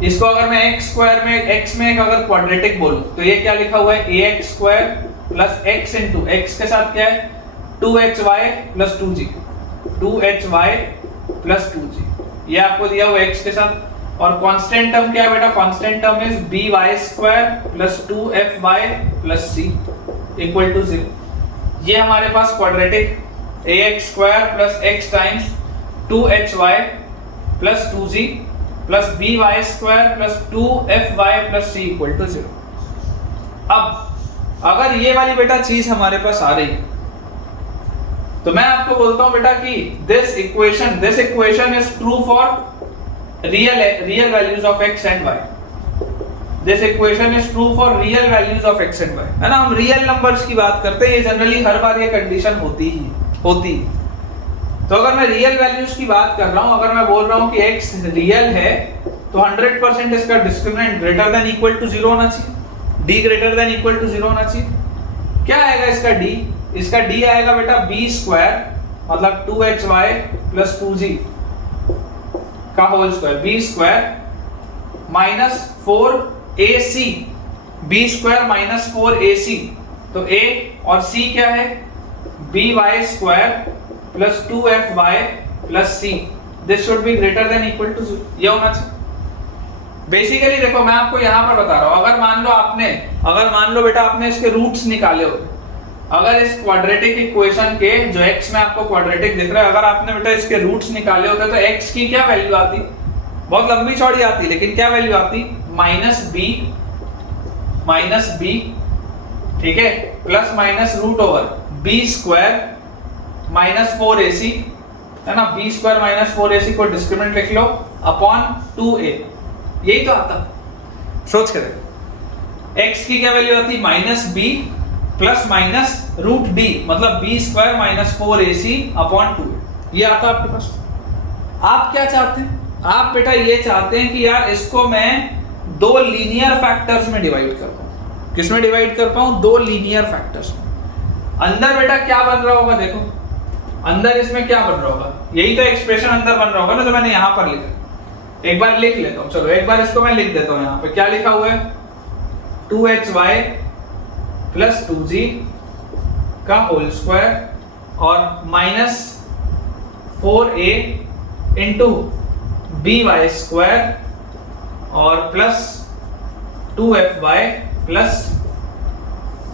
इसको अगर मैं x स्क्वायर में, x में एक अगर क्वाड्रेटिक बोलूं तो ये क्या लिखा हुआ है, ax square plus x into x के साथ क्या है 2hy plus 2g, 2hy plus 2g। ये आपको दिया हुआ x के साथ। और कांस्टेंट टर्म क्या है बेटा? Constant term is by² plus 2fy plus c equal to 0। ये हमारे पास quadratic ax² plus x times 2hy plus 2z plus by² plus 2fy plus c equal to 0। अब अगर ये वाली बेटा चीज हमारे पास आ रही तो मैं आपको बोलता हूं बेटा कि this equation is true for real values of x and y. This equation is true for real values of x and y, है ना? हम रियल नंबर्स की बात करते हैं, ये जनरली हर बार ये कंडीशन होती। तो अगर मैं रियल वैल्यूज की बात कर रहा हूं, अगर मैं बोल रहा हूं कि x रियल है तो 100% इसका discriminant greater than equal to 0 होना चाहिए, d greater than equal to 0 होना चाहिए। क्या आएगा इसका d? इसका d आएगा बेटा b² मतलब 2hy प्लस 2z का whole square, b² minus 4ac, b² minus 4ac। तो a और c क्या है? by² plus 2fy plus c। This should be greater than equal to 0, ये होना चाहिए। बेसिकली देखो मैं आपको यहां पर बता रहा हूं, अगर मान लो बेटा आपने इसके रूट्स निकाले हो, अगर इस क्वाड्रेटिक इक्वेशन के जो x में आपको क्वाड्रेटिक दिख रहा है, अगर आपने बेटा इसके रूट्स निकाले होते तो x की क्या वैल्यू आती? बहुत लंबी चौड़ी आती, लेकिन क्या वैल्यू आती? माइनस b, ठीक है, plus minus root over b² minus 4ac, है ना? b² माइनस 4ac को डिस्क्रिमिनेंट लिख लो अपॉन 2a, यही तो आता। सोच के देखो x की क्या वैल्यू आती? -b plus minus root d मतलब b² माइनस 4ac अपॉन 2, ये आता आपके पास। आप क्या चाहते हैं? आप बेटा ये चाहते हैं कि यार इसको मैं दो लीनियर फैक्टर्स में डिवाइड कर पाऊं। किसमें डिवाइड कर पाऊं? दो लीनियर फैक्टर्स में। अंदर बेटा क्या बन रहा होगा? देखो अंदर इसमें क्या बन रहा होगा? यही तो एक्सप्रेशन अंदर बन रहा होगा ना जो मैंने यहां पर लिखा। एक बार लिख लेता हूं, चलो एक बार इसको मैं लिख देता हूं। यहां पे क्या लिखा हुआ है? 2hy प्लस 2z का होल स्क्वायर और माइनस 4a इंटू by² और प्लस 2fy प्लस,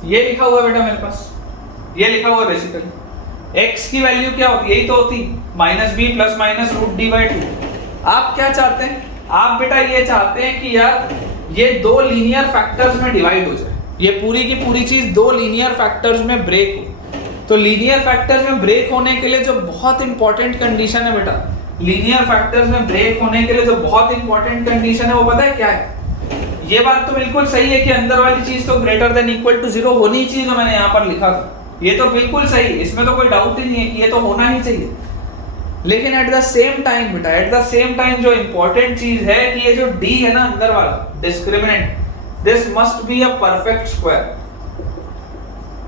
ये लिखा हुआ है बेटा मेरे पास, ये लिखा हुआ है बेसिकली। x की वैल्यू क्या होती? यही तो होती -b plus minus root d/2। आप क्या चाहते हैं? आप बेटा ये चाहते हैं कि यार ये दो लीनियर फैक्टर्स में डिवाइड हो जाए, ये पूरी की पूरी चीज दो लीनियर फैक्टर्स में ब्रेक हो। तो लीनियर फैक्टर्स में ब्रेक होने के लिए जो बहुत इंपॉर्टेंट कंडीशन है बेटा, लीनियर फैक्टर्स में ब्रेक होने के लिए जो बहुत इंपॉर्टेंट कंडीशन है वो पता है क्या है? ये बात तो बिल्कुल सही है कि अंदर वाली चीज तो ग्रेटर देन इक्वल टू 0 होनी चाहिए, जो मैंने यहाँ पर लिखा था। ये तो बिल्कुल सही, इसमें तो कोई डाउट ही नहीं है कि ये तो होना ही चाहिए। लेकिन एट द सेम टाइम बेटा, एट द सेम टाइम जो इंपॉर्टेंट चीज है कि ये जो d है ना अंदर वाला discriminant, this must be a perfect square.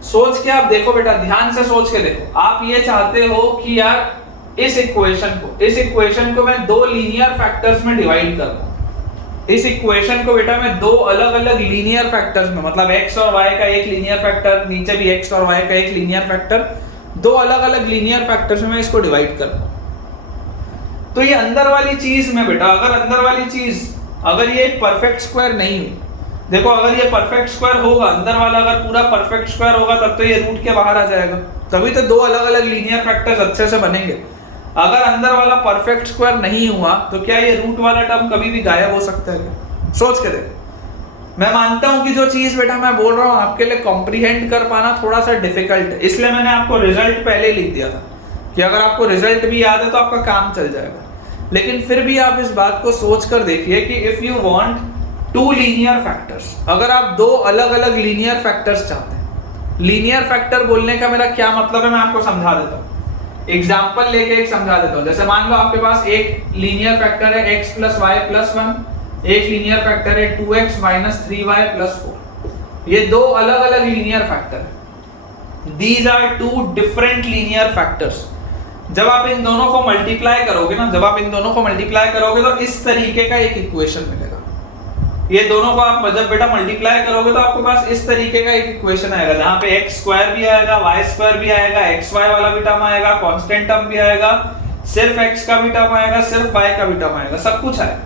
सोच के आप देखो बेटा, ध्यान से सोच के देखो। आप ये चाहते हो कि यार इस इक्वेशन को मैं दो लीनियर फैक्टर्स में डिवाइड कर दूं। इस इक्वेशन को बेटा मैं दो अलग अलग लीनियर फैक्टर्स में, मतलब x और y का एक लीनियर फैक्टर, नीचे भी x और y का एक लीनियर फैक्टर, दो अलग अलग लीनियर फैक्टर्स में मैं इसको डिवाइड कर दूं। तो ये अंदर वाली चीज में बेटा, अगर अंदर वाली चीज अगर ये परफेक्ट स्क्वायर नहीं हुई, देखो अगर ये परफेक्ट स्क्वायर होगा, अंदर वाला अगर पूरा परफेक्ट स्क्वायर होगा तब तो ये रूट के बाहर आ जाएगा, तभी तो दो अलग अलग लीनियर फैक्टर्स अच्छे से बनेंगे। अगर अंदर वाला परफेक्ट स्क्वायर नहीं हुआ तो क्या ये रूट वाला टर्म कभी भी गायब हो सकता है? सोच के देखो। मैं मानता हूं कि जो चीज बेटा मैं बोल रहा हूं आपके लिए कॉम्प्रिहेंड कर पाना थोड़ा सा डिफिकल्ट है, इसलिए मैंने आपको रिजल्ट पहले लिख दिया था कि अगर आपको रिजल्ट भी याद है तो आपका काम चल जाएगा। लेकिन फिर भी आप इस बात को सोच कर देखिए कि if you want to linear factors, अगर आप दो अलग अलग लीनियर फैक्टर्स चाहते हैं, लीनियर फैक्टर बोलने का मेरा क्या मतलब है मैं आपको समझा देता हूँ। एग्जाम्पल लेके एक समझा देता हूँ। जैसे मान लो आपके पास एक लीनियर फैक्टर है x प्लस वाई प्लस 1, एक लीनियर फैक्टर है 2x माइनस 3y प्लस 4। ये दो अलग अलग लीनियर फैक्टर है। These are two different linear factors। जब आप इन दोनों को मल्टीप्लाई करोगे ना, जब आप इन दोनों को मल्टीप्लाई करोगे तो इस तरीके का एक इक्वेशन मिलेगा। ये दोनों को आप जब बेटा मल्टीप्लाई करोगे तो आपके पास इस तरीके का एक इक्वेशन आएगा, जहां पे x स्क्वायर भी आएगा, y स्क्वायर भी आएगा, xy वाला भी टर्म आएगा, कांस्टेंट टर्म भी आएगा, सिर्फ x का भी टर्म आएगा, सिर्फ y का भी टर्म आएगा, सब कुछ आएगा।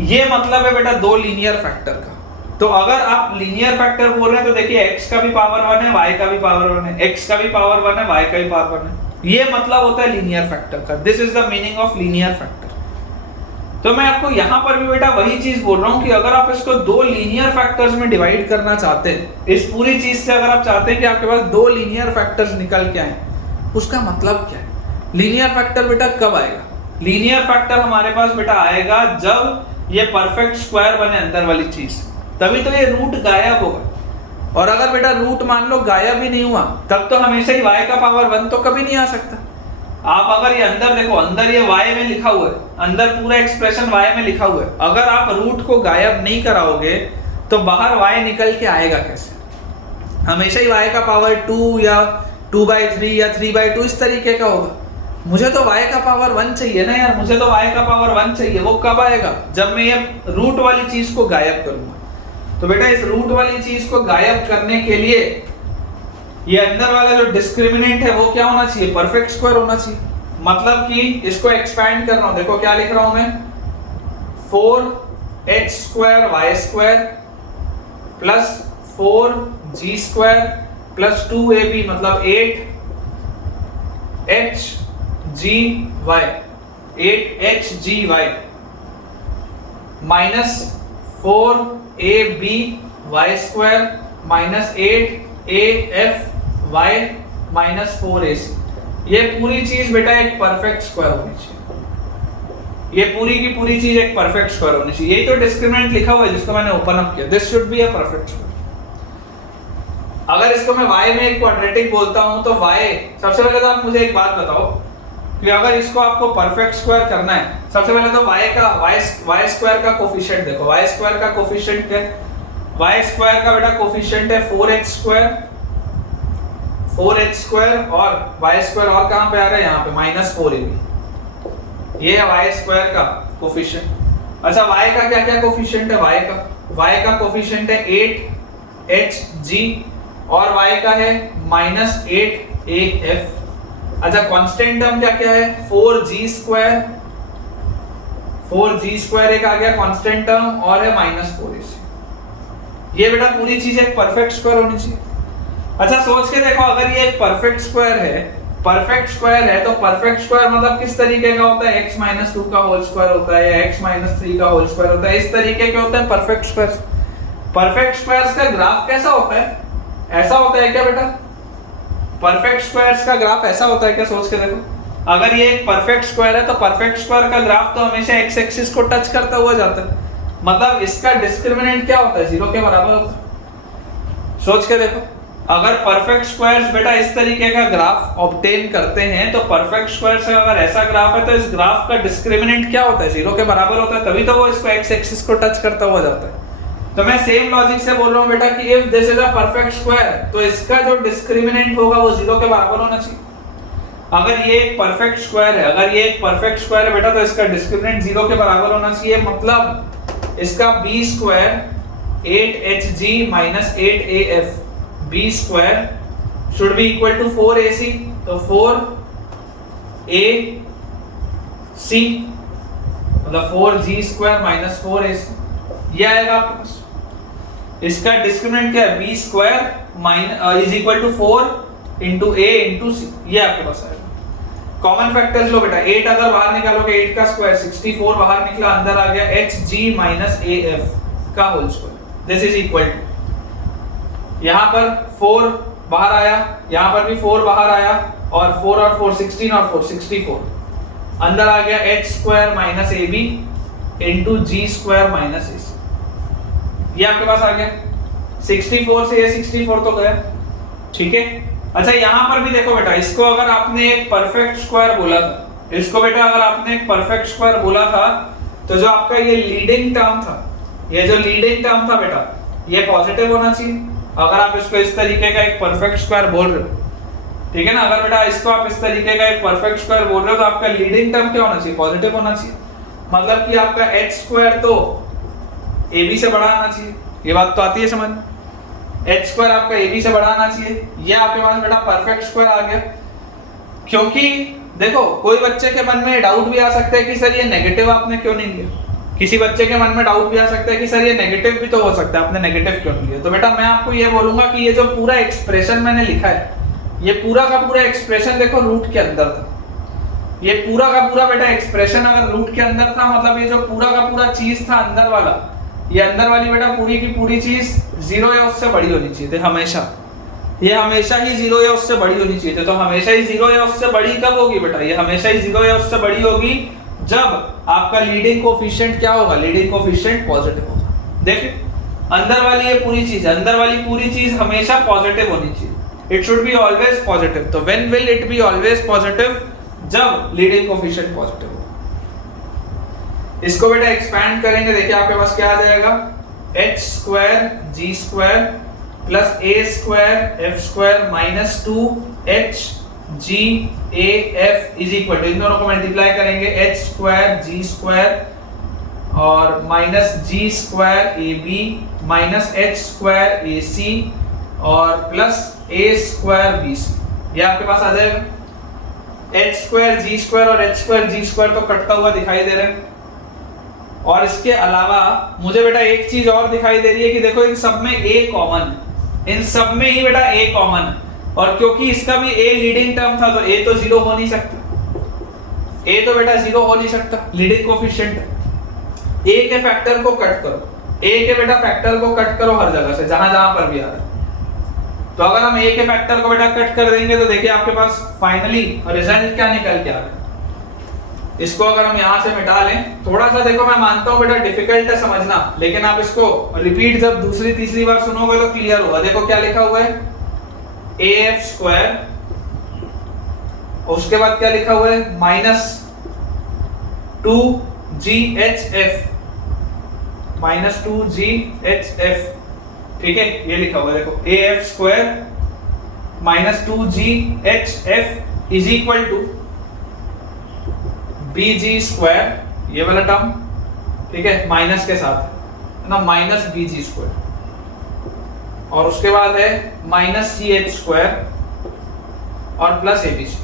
ये मतलब है बेटा दो लीनियर फैक्टर का। तो अगर आप लीनियर फैक्टर बोल रहे हैं तो देखिए x का भी पावर 1 है, y का भी पावर 1 है, x का भी पावर 1 है, y का भी पावर 1 है। ये मतलब होता है लीनियर फैक्टर का। This is the meaning of linear factor. तो मैं आपको यहां पर भी बेटा वही चीज बोल रहा हूं कि अगर आप इसको दो लीनियर फैक्टर्स में डिवाइड करना चाहते हैं, इस पूरी चीज से अगर आप चाहते हैं कि आपके पास दो लीनियर फैक्टर्स निकल के आए, उसका मतलब क्या है? लीनियर फैक्टर बेटा कब आएगा? लीनियर फैक्टर हमारे पास बेटा आएगा जब ये परफेक्ट स्क्वायर बने अंदर वाली चीज, तभी तो ये रूट गायब होगा। और अगर बेटा रूट मान लो गायब ही नहीं हुआ, तब तो हमेशा ही y का पावर 1 तो कभी नहीं आ सकता। आप अगर ये अंदर देखो, अंदर ये y में लिखा हुआ है, अंदर पूरा एक्सप्रेशन y में लिखा हुआ है, अगर आप रूट को गायब नहीं कराओगे तो बाहर y निकल के आएगा कैसे? हमेशा ही y का पावर 2 या 2/3 या 3/2 इस तरीके का होगा। मुझे तो y का पावर 1 चाहिए ना यार, मुझे तो y का पावर 1 चाहिए। वो कब आएगा? जब मैं ये रूट वाली चीज को गायब करूंगा। तो बेटा इस रूट वाली चीज को गायब करने के लिए ये अंदर वाला जो डिस्क्रिमिनेंट है वो क्या होना चाहिए? परफेक्ट स्क्वायर होना चाहिए। मतलब कि इसको एक्सपैंड कर रहा हूं, देखो क्या लिख रहा हूं मैं, 4h² y² plus 4g² plus 2ab मतलब 8hgy minus 4ab y² minus 8afy minus 4ac। ये पूरी चीज बेटा एक परफेक्ट स्क्वायर होनी चाहिए। ये पूरी की पूरी चीज एक परफेक्ट स्क्वायर होनी चाहिए। यही तो डिस्क्रिमिनेंट लिखा हुआ है जिसको मैंने ओपन अप किया। This should be a perfect square. अगर इसको मैं y में एक क्वाड्रेटिक बोलता हूं तो y, सबसे पहले तो आप मुझे एक बात बताओ कि अगर इसको आपको परफेक्ट स्क्वायर करना है, सबसे पहले तो y स्क्वायर का कोफिशिएंट देखो। y स्क्वायर का कोफिशिएंट क्या है? y स्क्वायर का बेटा कोफिशिएंट है 4h² और y स्क्वायर और कहां पे आ रहा है? यहां पे माइनस 4ab। ये है y स्क्वायर का कोफिशिएंट। अच्छा y का क्या क्या कोफिशिएंट है? y का कोफिशिएंट है 8hg और y का है माइनस 8af। अच्छा कांस्टेंट टर्म क्या क्या है? 4g² एक आ गया कांस्टेंट टर्म और है माइनस 4ac। ये बेटा पूरी चीज एक परफेक्ट स्क्वायर होनी चाहिए। अच्छा सोच के देखो, अगर ये एक परफेक्ट स्क्वायर है, तो परफेक्ट स्क्वायर मतलब किस तरीके का होता है? x-2 का होल स्क्वायर होता है या x-3 का होल स्क्वायर होता है, इस तरीके के होते हैं परफेक्ट स्क्वायर। परफेक्ट स्क्वायर्स का ग्राफ कैसा होता है? ऐसा होता है क्या बेटा? परफेक्ट स्क्वायर्स का ग्राफ ऐसा होता है क्या? सोच के देखो, अगर ये एक परफेक्ट स्क्वायर है तो परफेक्ट स्क्वायर का ग्राफ तो हमेशा x एक्सिस को टच करता हुआ जाता है। मतलब इसका डिस्क्रिमिनेंट क्या होता है? 0 के बराबर होता है। सोच के देखो, अगर परफेक्ट स्क्वायर्स बेटा इस तरीके का ग्राफ ऑब्टेन करते हैं तो परफेक्ट स्क्वायर से अगर ऐसा ग्राफ है तो इस ग्राफ का डिस्क्रिमिनेंट क्या होता है? 0 के बराबर होता है, तभी तो वो इसको x एक्सिस को टच करता हुआ जाता है। तो मैं सेम लॉजिक से बोल रहा हूं बेटा कि if this is a perfect square तो इसका जो डिस्क्रिमिनेंट होगा वो 0 के बराबर होना चाहिए। अगर ये एक परफेक्ट स्क्वायर है, बेटा तो इसका डिस्क्रिमिनेंट 0 के बराबर होना चाहिए। मतलब इसका b² 8hg minus 8af b² should be equal to 4ac, तो 4ac मतलब 4g² माइनस 4ac ये आएगा आपके पास। इसका डिस्क्रिमिनेंट क्या है? b² is equal to 4 into a into c, ये आपके पास आएगा। कॉमन फैक्टर्स लो बेटा, 8 अगर बाहर निकालोगे 8 का स्क्वायर 64 बाहर निकला, अंदर आ गया hg माइनस af का whole square. This is equal to, यहां पर 4 बाहर आया, यहां पर भी 4 बाहर आया और 4 और 4 16 और 4 64, अंदर आ गया h² minus ab into g² minus ac। ये आपके पास आ गया। 64 से ये 64 तो गया, ठीक है। अच्छा यहां पर भी देखो बेटा, इसको अगर आपने एक परफेक्ट स्क्वायर बोला था, तो जो आपका ये लीडिंग टर्म था, बेटा ये पॉजिटिव होना चाहिए। अगर आप इसको इस तरीके का एक परफेक्ट स्क्वायर बोल रहे हो, ठीक है ना, अगर बेटा इसको आप इस तरीके का एक परफेक्ट स्क्वायर बोल रहे हो तो आपका लीडिंग टर्म क्या होना चाहिए? पॉजिटिव होना चाहिए। मतलब कि आपका h² तो ab से बड़ा आना चाहिए। ये बात तो आती है समझ में? h² आपका ab से बड़ा आना चाहिए। ये आपके पास बेटा परफेक्ट स्क्वायर आ गया। क्योंकि देखो कोई बच्चे के मन में डाउट भी आ सकता है कि सर ये नेगेटिव आपने क्यों नहीं लिया, किसी बच्चे के मन में डाउट भी आ सकता है कि सर ये नेगेटिव भी तो हो सकता है, आपने नेगेटिव क्यों लिया? तो बेटा मैं आपको ये बोलूंगा कि ये जो पूरा एक्सप्रेशन मैंने लिखा है, ये पूरा का पूरा एक्सप्रेशन देखो रूट के अंदर था। ये पूरा का पूरा बेटा एक्सप्रेशन अगर रूट के अंदर था, मतलब ये जो पूरा का पूरा चीज था अंदर वाला, ये अंदर वाली बेटा पूरी की पूरी चीज 0 या उससे बड़ी होनी चाहिए थी हमेशा। ये हमेशा ही 0 या उससे बड़ी होनी चाहिए थी। तो हमेशा ही 0 या उससे बड़ी कब होगी बेटा? ये हमेशा ही 0 या उससे बड़ी होगी जब आपका लीडिंग कोफिशिएंट क्या होगा? लीडिंग कोफिशिएंट पॉजिटिव होगा। देखिए अंदर वाली ये पूरी चीज, अंदर वाली पूरी चीज हमेशा पॉजिटिव होनी चाहिए। It should be always positive. तो when will it be always positive? जब लीडिंग कोफिशिएंट पॉजिटिव हो। इसको बेटा एक्सपैंड करेंगे, देखिए आपके पास क्या आ जाएगा? h square g square plus a square f square minus 2h g a f is equal to, इन दोनों को मल्टीप्लाई करेंगे, h स्क्वायर g स्क्वायर और minus g square ab minus h square ac और प्लस a स्क्वायर bc। ये आपके पास आ जाएगा। h स्क्वायर g स्क्वायर और h स्क्वायर g स्क्वायर तो कटता हुआ दिखाई दे रहा है। और इसके अलावा मुझे बेटा एक चीज और दिखाई दे रही है कि देखो इन सब में a कॉमन, इन सब में ही बेटा a कॉमन, और क्योंकि इसका भी a लीडिंग टर्म था तो a तो 0 हो नहीं सकता। a तो बेटा 0 हो नहीं सकता, लीडिंग कोफिशिएंट। a के फैक्टर को कट करो, a के बेटा फैक्टर को कट करो हर जगह से, जहां जहां पर भी आ रहा है। तो अगर हम a के फैक्टर को बेटा कट कर देंगे तो देखिए आपके पास फाइनली रिजल्ट क्या निकल के आ रहा है। इसको अगर हम यहां से मिटा लें, थोड़ा सा देखो मैं मानता हूं बेटा डिफिकल्ट है समझना, लेकिन आप इसको रिपीट जब दूसरी तीसरी बार सुनोगे तो क्लियर होगा। देखो क्या लिखा हुआ है? af स्क्वायर, उसके बाद क्या लिखा हुआ है? माइनस 2ghf, माइनस 2ghf, ठीक है ये लिखा हुआ है देखो, af square minus 2ghf is equal to bg square, ये वाला टर्म, ठीक है माइनस के साथ है ना, माइनस bg स्क्वायर, और उसके बाद है माइनस ch स्क्वायर और प्लस abc,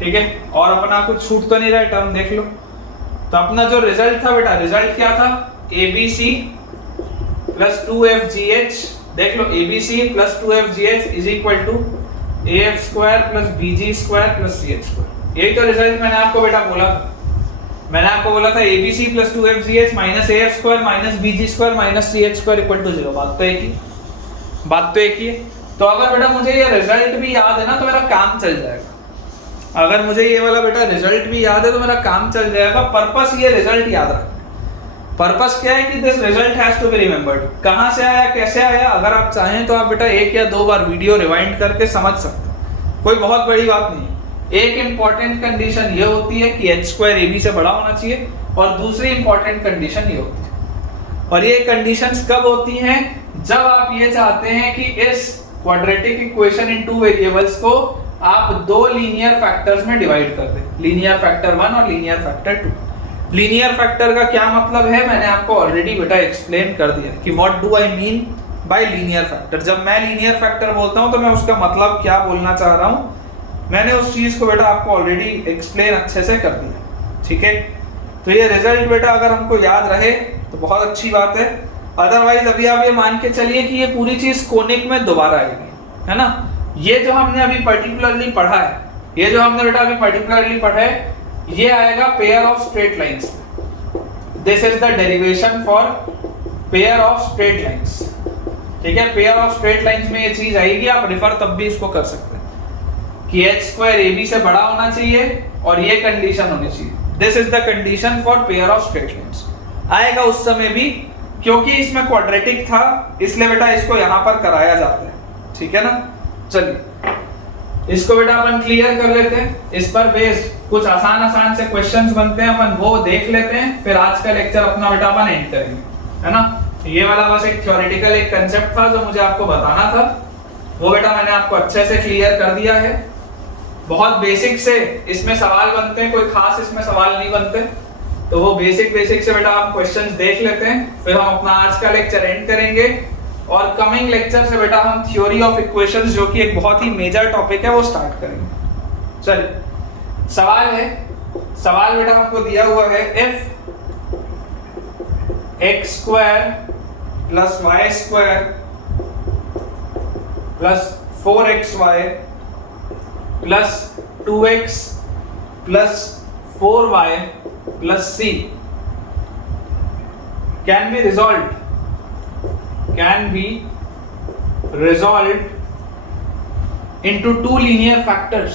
ठीक है। और अपना कुछ छूट तो नहीं रहा है टर्म, देख लो। तो अपना जो रिजल्ट था बेटा, रिजल्ट क्या था? abc प्लस 2fgh, देख लो abc plus 2fgh is equal to af square plus bg square plus ch square. यही तो रिजल्ट मैंने आपको बेटा बोला था। मैंने आपको बोला था abc plus 2fgh minus af square minus bg square minus ch square equal to 0। बात तो एक ही, बात तो एक ही है। तो अगर बेटा मुझे ये रिजल्ट भी याद है ना तो मेरा काम चल जाएगा। अगर मुझे ये वाला बेटा रिजल्ट भी याद है तो मेरा काम चल जाएगा। पर्पस ये रिजल्ट याद रखना। पर्पस क्या है कि this result has to be remembered. कहां से आया, कैसे आया, अगर आप चाहें तो आप बेटा 1 या 2 बार वीडियो रिवाइंड करके समझ सकते हैं, कोई बहुत बड़ी बात नहीं। एक इंपॉर्टेंट कंडीशन ये होती है कि h स्क्वायर ab से बड़ा होना चाहिए, और दूसरी इंपॉर्टेंट कंडीशन ये होती है। और ये कंडीशंस कब होती हैं? जब आप ये चाहते हैं कि इस क्वाड्रेटिक इक्वेशन इन 2 वेरिएबल्स को आप 2 लीनियर फैक्टर्स में डिवाइड कर दें, लीनियर फैक्टर 1 और लीनियर फैक्टर 2। लीनियर फैक्टर का क्या मतलब है मैंने आपको ऑलरेडी बेटा एक्सप्लेन कर दिया कि what do I mean by linear factor. जब मैं लीनियर फैक्टर बोलता हूं तो मैं उसका मतलब क्या बोलना चाह रहा हूं, मैंने उस चीज को बेटा आपको ऑलरेडी एक्सप्लेन अच्छे से कर दिया, ठीक है। तो ये रिजल्ट बेटा अगर हमको याद रहे तो बहुत अच्छी बात है। अदरवाइज अभी आप ये मान के चलिए कि ये पूरी चीज कोनिक में दोबारा आएगी, है ना। ये जो हमने अभी पर्टिकुलरली पढ़ा है, ये जो हमने बेटा अभी पर्टिकुलरली पढ़ा है, ये आएगा pair of straight lines. This is the derivation for pair of straight lines, ठीक है। पेयर ऑफ स्ट्रेट लाइंस में ये चीज आएगी, आप रिफर तब भी इसको कर सकते हैं कि h स्क्वायर ab से बड़ा होना चाहिए और ये कंडीशन होनी चाहिए। This is the condition for pair of straight lines. आएगा उस समय भी, क्योंकि इसमें क्वाड्रेटिक था इसलिए बेटा इसको यहां पर कराया जाता है, ठीक है ना। चलिए इसको बेटा अपन क्लियर कर लेते हैं। इस पर बेस्ड कुछ आसान से क्वेश्चंस बनते हैं, अपन वो देख लेते हैं, फिर आज का लेक्चर अपना बेटा अपन एंड करेंगे, है ना। ये वाला बस एक थ्योरेटिकल एक कंसेप्ट था जो मुझे आपको बताना था, वो बेटा मैंने आपको अच्छे से क्लियर कर दिया है। बहुत बेसिक से इसमें सवाल बनते हैं, कोई खास इसमें सवाल नहीं बनते, तो वो बेसिक से बेटा आप क्वेश्चंस देख लेते हैं, फिर हम अपना आज का लेक्चर एंड करेंगे। और कमिंग लेक्चर से बेटा हम थ्योरी ऑफ इक्वेशंस, जो कि एक बहुत ही मेजर टॉपिक है, वो स्टार्ट करेंगे। चलिए सवाल है सवाल बेटा हमको दिया हुआ है f x square plus Y square plus 4xy plus 2x plus 4y plus c can be resolved into two linear factors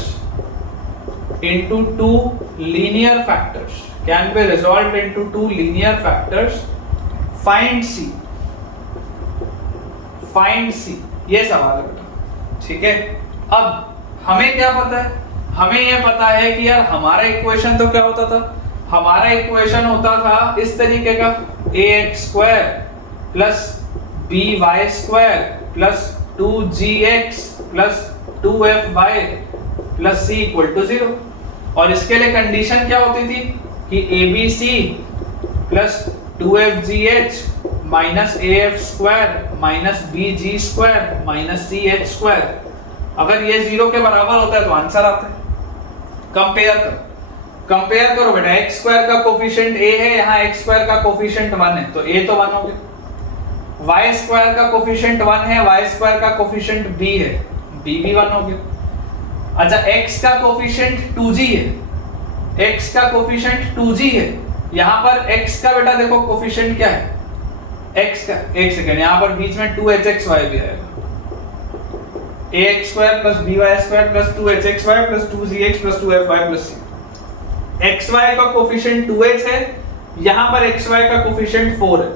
can be resolved into two linear factors. Find c ये सवाल है बेटा, ठीक है। अब हमें क्या पता है, हमें ये पता है कि यार हमारा इक्वेशन तो क्या होता था, हमारा इक्वेशन होता था इस तरीके का ax square plus by square plus 2gx plus 2fy plus c equal to 0। और इसके लिए कंडीशन क्या होती थी कि abc plus 2fgh minus af square minus bg square minus ch square, अगर ये 0 के बराबर होता है तो आंसर आता है। कंपेयर करो बेटा, x स्क्वायर का कोफिशिएंट a है, यहाँ x स्क्वायर का कोफिशिएंट 1 है तो a तो 1 हो गया। y स्क्वायर का कोफिशिएंट 1 है, y स्क्वायर का कोफिशिएंट b है, b भी 1 हो गया। अच्छा x का कोफिशिएंट 2g है, x का कोफिशिएंट 2g है, यहाँ पर x का बेटा देखो कोफिशिएंट क्या है, x का, एक सेकंड, यहाँ पर बीच में 2hxy भी आएगा, ax square plus by square plus 2hxy plus 2gx plus 2fy plus c। xy का कोफिशिएंट 2h है, यहाँ पर xy का कोफिशिएंट 4 है,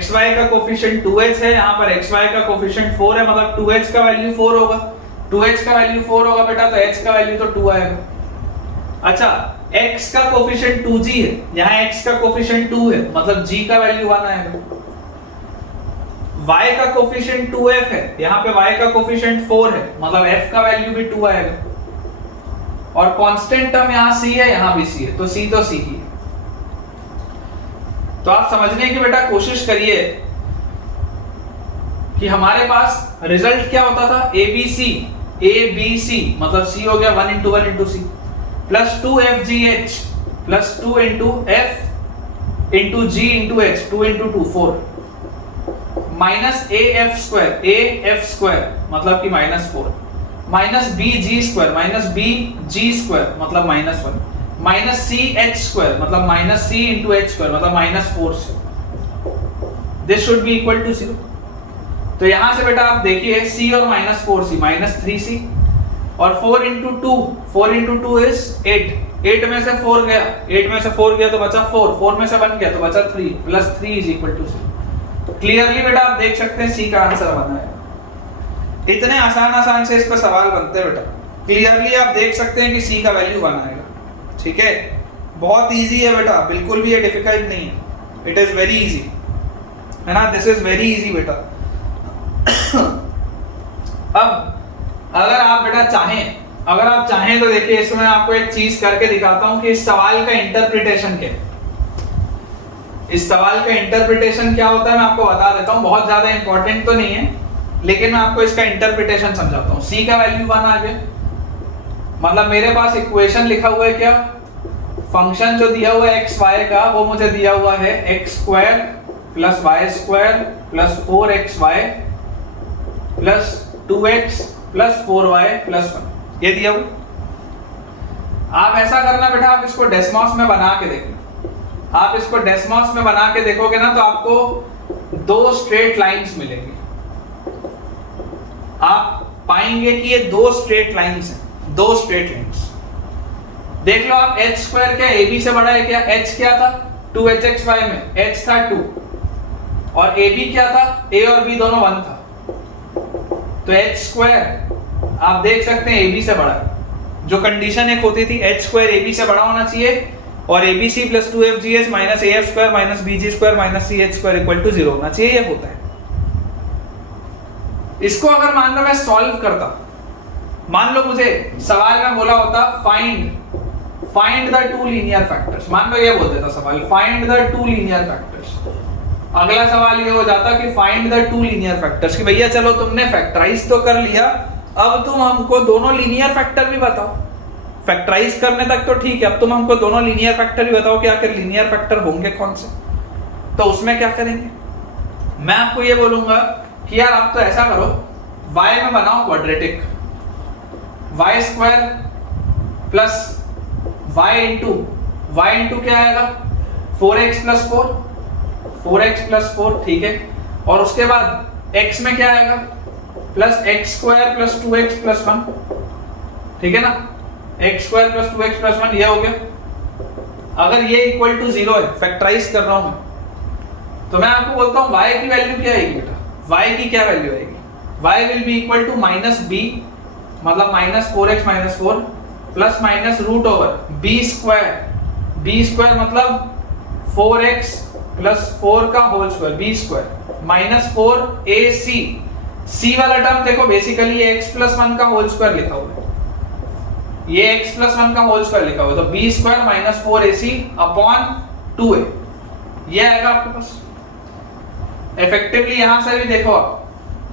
xy का कोफिशिएंट 2h है, यहाँ पर xy का कोफिशिएंट 4 है, मतलब 2h का वैल्यू 4 होगा, 2h का वैल्यू 4 होगा बेटा तो h का वैल्यू तो 2 आएगा। अच्छा x का कोफिशिएंट 2g है, यहाँ x का कोफिशिएंट 2 है, मतलब g का वैल्यू 1 आएगा। y का कोफिशिएंट 2f है, यहाँ पे y का कोफिशिएंट 4 है, मतलब f का वैल्यू भी 2 आएगा। और कांस्टेंट टर्म यहाँ c है, यहाँ भी c है, तो c तो c ही है। तो आप समझने की बेटा कोशिश करिए कि हमारे पास रिजल्ट क्या होता था, abc मतलब c हो गया 1 into 1 into c plus 2fgh plus 2 into f into g into h 2 into 2 4 minus af square मतलब कि -4 माइनस bg स्क्वायर मतलब -1 माइनस ch स्क्वायर मतलब minus c into h square मतलब -4 से, this should be equal to 0। तो यहां से बेटा आप देखिए c और -4c -3c और 4 into 2 इज 8 में से 4 गया तो बचा 4 में से 1 गया तो बचा 3 plus 3 is equal to 0। Clearly बेटा आप देख सकते हैं c का आंसर बना है। इतने आसान से इस पर सवाल बनते हैं बेटा, क्लियरली आप देख सकते हैं कि c का वैल्यू 1 आएगा, ठीक है। बहुत इजी है बेटा, बिल्कुल भी ये डिफिकल्ट नहीं है, इट इज वेरी इजी, है ना, दिस इज वेरी इजी बेटा। अब अगर आप चाहें तो देखिए इसमें आपको एक चीज करके दिखाता हूं कि इस सवाल का इंटरप्रिटेशन क्या है। इस सवाल का इंटरप्रिटेशन क्या होता है मैं आपको बता देता हूं, बहुत ज्यादा इंपॉर्टेंट तो नहीं है लेकिन मैं आपको इसका इंटरप्रिटेशन समझाता हूं। c का वैल्यू 1 आ गया, मतलब मेरे पास इक्वेशन लिखा हुआ है क्या, फंक्शन जो दिया हुआ है x y का वो मुझे दिया हुआ है x square plus y square plus 4xy plus 2x plus 4y plus 1, ये दिया हुआ। आप ऐसा करना बेटा, आप इसको डेसिमल्स में बना के देखना, आप इसको डेसिमल्स में बना के देखोगे ना तो आपको 2 स्ट्रेट लाइंस मिलेंगी। आप पाएंगे कि ये 2 स्ट्रेट लाइंस हैं, 2 स्ट्रेट लाइंस। देख लो आप, h स्क्वायर क्या ab से बड़ा है क्या, h क्या था 2hxy में h था 2 और ab क्या था, a और b दोनों 1 था, तो h स्क्वायर आप देख सकते हैं ab से बड़ा है। जो कंडीशन एक होती थी h स्क्वायर ab से बड़ा होना चाहिए और abc plus 2fgh minus af square minus bg square minus ch square equal to 0 होना चाहिए, ये होता है। इसको अगर मान लो मैं सॉल्व करता, मान लो मुझे सवाल में बोला होता फाइंड द 2 लीनियर फैक्टर्स, मान लो ये बोल देता सवाल फाइंड द 2 लीनियर फैक्टर्स, अगला सवाल ये हो जाता कि फाइंड द 2 लीनियर फैक्टर्स, कि भैया चलो तुमने फैक्टराइज तो कर लिया, अब तुम हमको दोनों लीनियर फैक्टर भी बताओ। फैक्टराइज करने तक तो ठीक है, अब तुम हमको दोनों लीनियर फैक्टर ही बताओ कि आखिर लीनियर फैक्टर होंगे कौन से। तो उसमें क्या करेंगे, मैं आपको ये बोलूंगा कि यार आप तो ऐसा करो, y में बनाओ quadratic, y square plus y into क्या आएगा 4x प्लस 4, ठीक है। और उसके बाद x में क्या आएगा plus x square plus 2x plus 1, ठीक है ना, x square plus 2x plus 1 ये हो गया। अगर ये इक्वल टू 0 है, फैक्टराइज कर रहा हूं मैं, तो मैं आपको बोलता हूं y की वैल्यू क्या आएगी बेटा, y की क्या वैल्यू आएगी, y will be equal to minus b, मतलब minus 4x minus 4 plus minus root over b square मतलब 4x प्लस 4 का whole square b square minus 4ac, c वाला टर्म देखो बेसिकली ये x प्लस 1 का होल स्क्वायर लिखा हुआ है, ये x प्लस 1 का होल स्क्वायर लिखा हुआ है, तो b square minus 4ac upon 2a ये आएगा आपके पास। इफेक्टिवली यहां से भी देखो आप,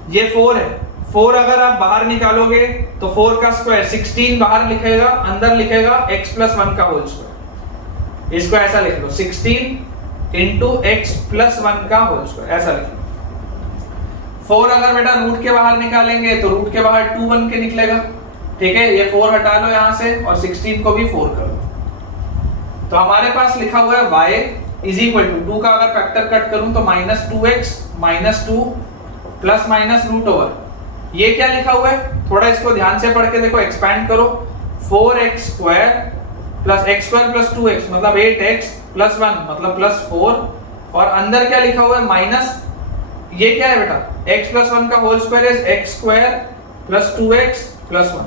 ये 4 है, 4 अगर आप बाहर निकालोगे तो 4 का स्क्वायर 16 बाहर लिखेगा, अंदर लिखेगा x प्लस 1 का होल स्क्वायर, इसको ऐसा लिख लो 16 इंटू x प्लस 1 का होल स्क्वायर, ऐसा लिख लो। 4 अगर बेटा रूट के बाहर निकालेंगे तो रूट के बाहर 2 बन के निकलेगा, ठीक है, ये 4 हटा लो यहां से और 16 को भी 4 कर दो, तो हमारे पास लिखा हुआ है y इज इक्वल टू 2 का अगर फैक्टर कट करूं तो minus 2x minus 2 plus minus root over, ये क्या लिखा हुआ है, थोड़ा इसको ध्यान से पढ़ के देखो, एक्सपैंड करो, 4x square plus x square plus 2x मतलब 8x प्लस 1 मतलब प्लस 4, और अंदर क्या लिखा हुआ है माइनस, ये क्या है बेटा x प्लस 1 का whole square is x square plus 2x plus 1,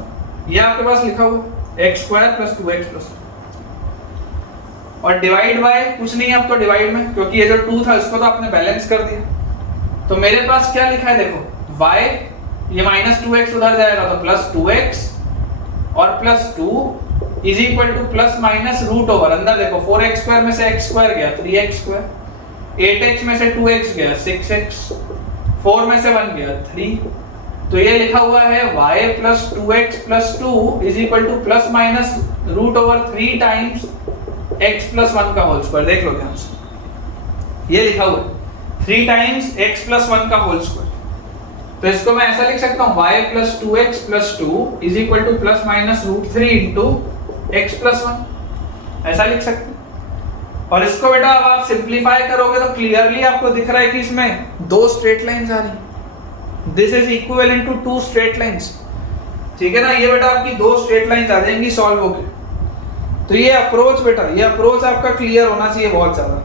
ये आपके पास लिखा हुआ है x square plus 2x plus 1, और डिवाइड बाय कुछ नहीं है अब तो डिवाइड में, क्योंकि ये जो 2 था इसको तो आपने बैलेंस कर दिया, तो मेरे पास क्या लिखा है देखो y, ये माइनस 2x उधर जाएगा तो प्लस 2x और plus 2 is equal to plus minus root over, अंदर देखो 4x स्क्वायर में से x स्क्वायर गया 3x स्क्वायर, 8x में से 2x गया 6x, 4 में से 1 गया 3, तो ये लिखा हुआ है y plus 2x plus 2 is equal to plus minus root over 3 times x plus 1 का होल स्क्वायर, देख लो ध्यान से, ये लिखा हुआ है 3 टाइम्स x प्लस 1 का होल स्क्वायर, तो इसको मैं ऐसा लिख सकता हूं y plus 2x plus 2 is equal to plus minus root 3 into x plus 1, ऐसा लिख सकते हैं। और इसको बेटा अब आप सिंप्लीफाई करोगे तो क्लियरली आपको दिख रहा है कि इसमें 2 स्ट्रेट लाइंस आ रही, this is equivalent to 2 straight lines, ठीक है ना, ये बेटा आपकी 2 स्ट्रेट लाइंस आ जाएंगी सॉल्व होके। तो ये अप्रोच बेटा, ये अप्रोच आपका क्लियर होना चाहिए बहुत ज्यादा,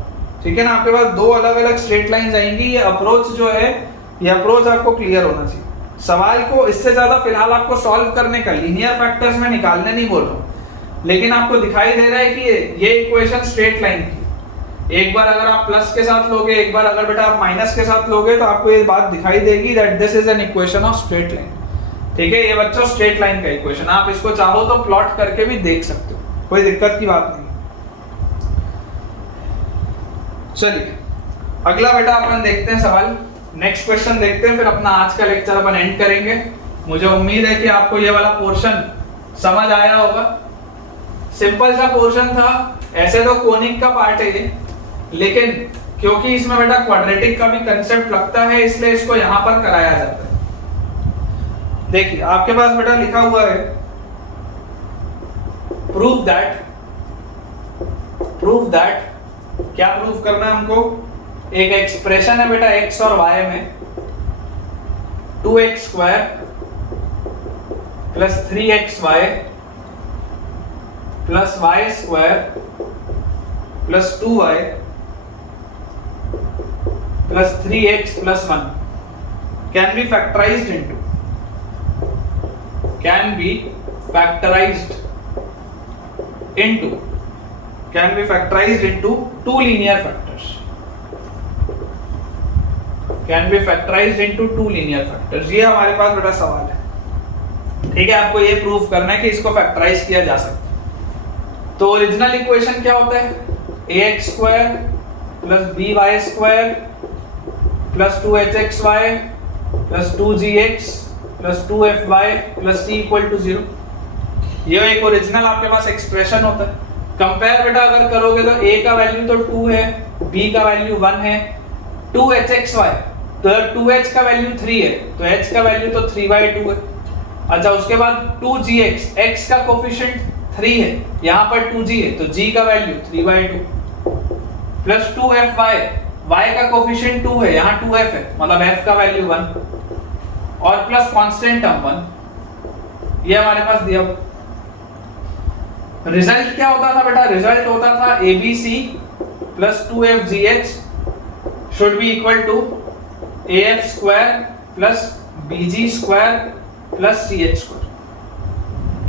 ठीक है ना, आपके पास 2 अलग अलग स्ट्रेट लाइंस आएंगी, ये अप्रोच जो है ये अप्रोच आपको क्लियर होना चाहिए। सवाल को इससे ज्यादा फिलहाल आपको सॉल्व करने का, लीनियर फैक्टर्स में निकालने नहीं बोल रहा हूं, लेकिन आपको दिखाई दे रहा है कि ये इक्वेशन स्ट्रेट लाइन की, एक बार अगर आप प्लस के साथ लोगे, एक बार अगर बेटा आप माइनस के साथ लोगे, तो आपको ये बात दिखाई देगी that this is an equation of straight line, ठीक है, ये बच्चों स्ट्रेट लाइन का इक्वेशन, आप इसको चाहो तो प्लॉट करके भी देख सकते हो, कोई दिक्कत की बात नहीं। चलिए अगला बेटा अपन देखते हैं सवाल, नेक्स्ट क्वेश्चन देखते हैं, फिर अपना आज का लेक्चर अपन एंड करेंगे। मुझे उम्मीद है कि आपको ये वाला पोर्शन समझ आया होगा, सिंपल सा पोर्शन था, ऐसे तो कोनिक का पार्ट है ये, लेकिन क्योंकि इसमें बेटा क्वाड्रेटिक का भी कंसेप्ट लगता है इसलिए इसको यहां पर कराया जाता है। देखिए आपके पास बेटा लिखा हुआ है प्रूव दैट, क्या प्रूव करना है हमको, एक एक्सप्रेशन है बेटा x और y में 2x square plus 3xy plus y square plus 2y plus 3x plus 1 can be factorized into two linear factors, ये हमारे पास बेटा सवाल है, ठीक है, आपको ये प्रूफ करना है कि इसको फैक्टराइज किया जा सकता है। तो ओरिजिनल इक्वेशन क्या होता है, ax square plus by square plus 2hxy plus 2gx plus 2fy plus c equal to 0, ये एक ओरिजिनल आपके पास एक्सप्रेशन होता है। कंपेयर बेटा अगर करोगे तो a का वैल्यू तो 2 है, b का वैल्यू 1 है, 2hxy तो 2h का वैल्यू 3 है तो h का वैल्यू तो 3/2 है। अच्छा उसके बाद 2gx, x का कोफिशिएंट 3 है, यहाँ पर 2g है तो g का वैल्यू 3/2 प्लस 2fy, y का कोफिशिएंट 2 है, यहाँ 2f है मतलब f का वैल्यू 1 और प्लस कांस्टेंट टर्म 1। ये हमारे पास दिया। रिजल्ट क्या होता था बेटा? रिजल्ट होता था abc plus 2fgh should be equal to af square plus bg square plus ch square.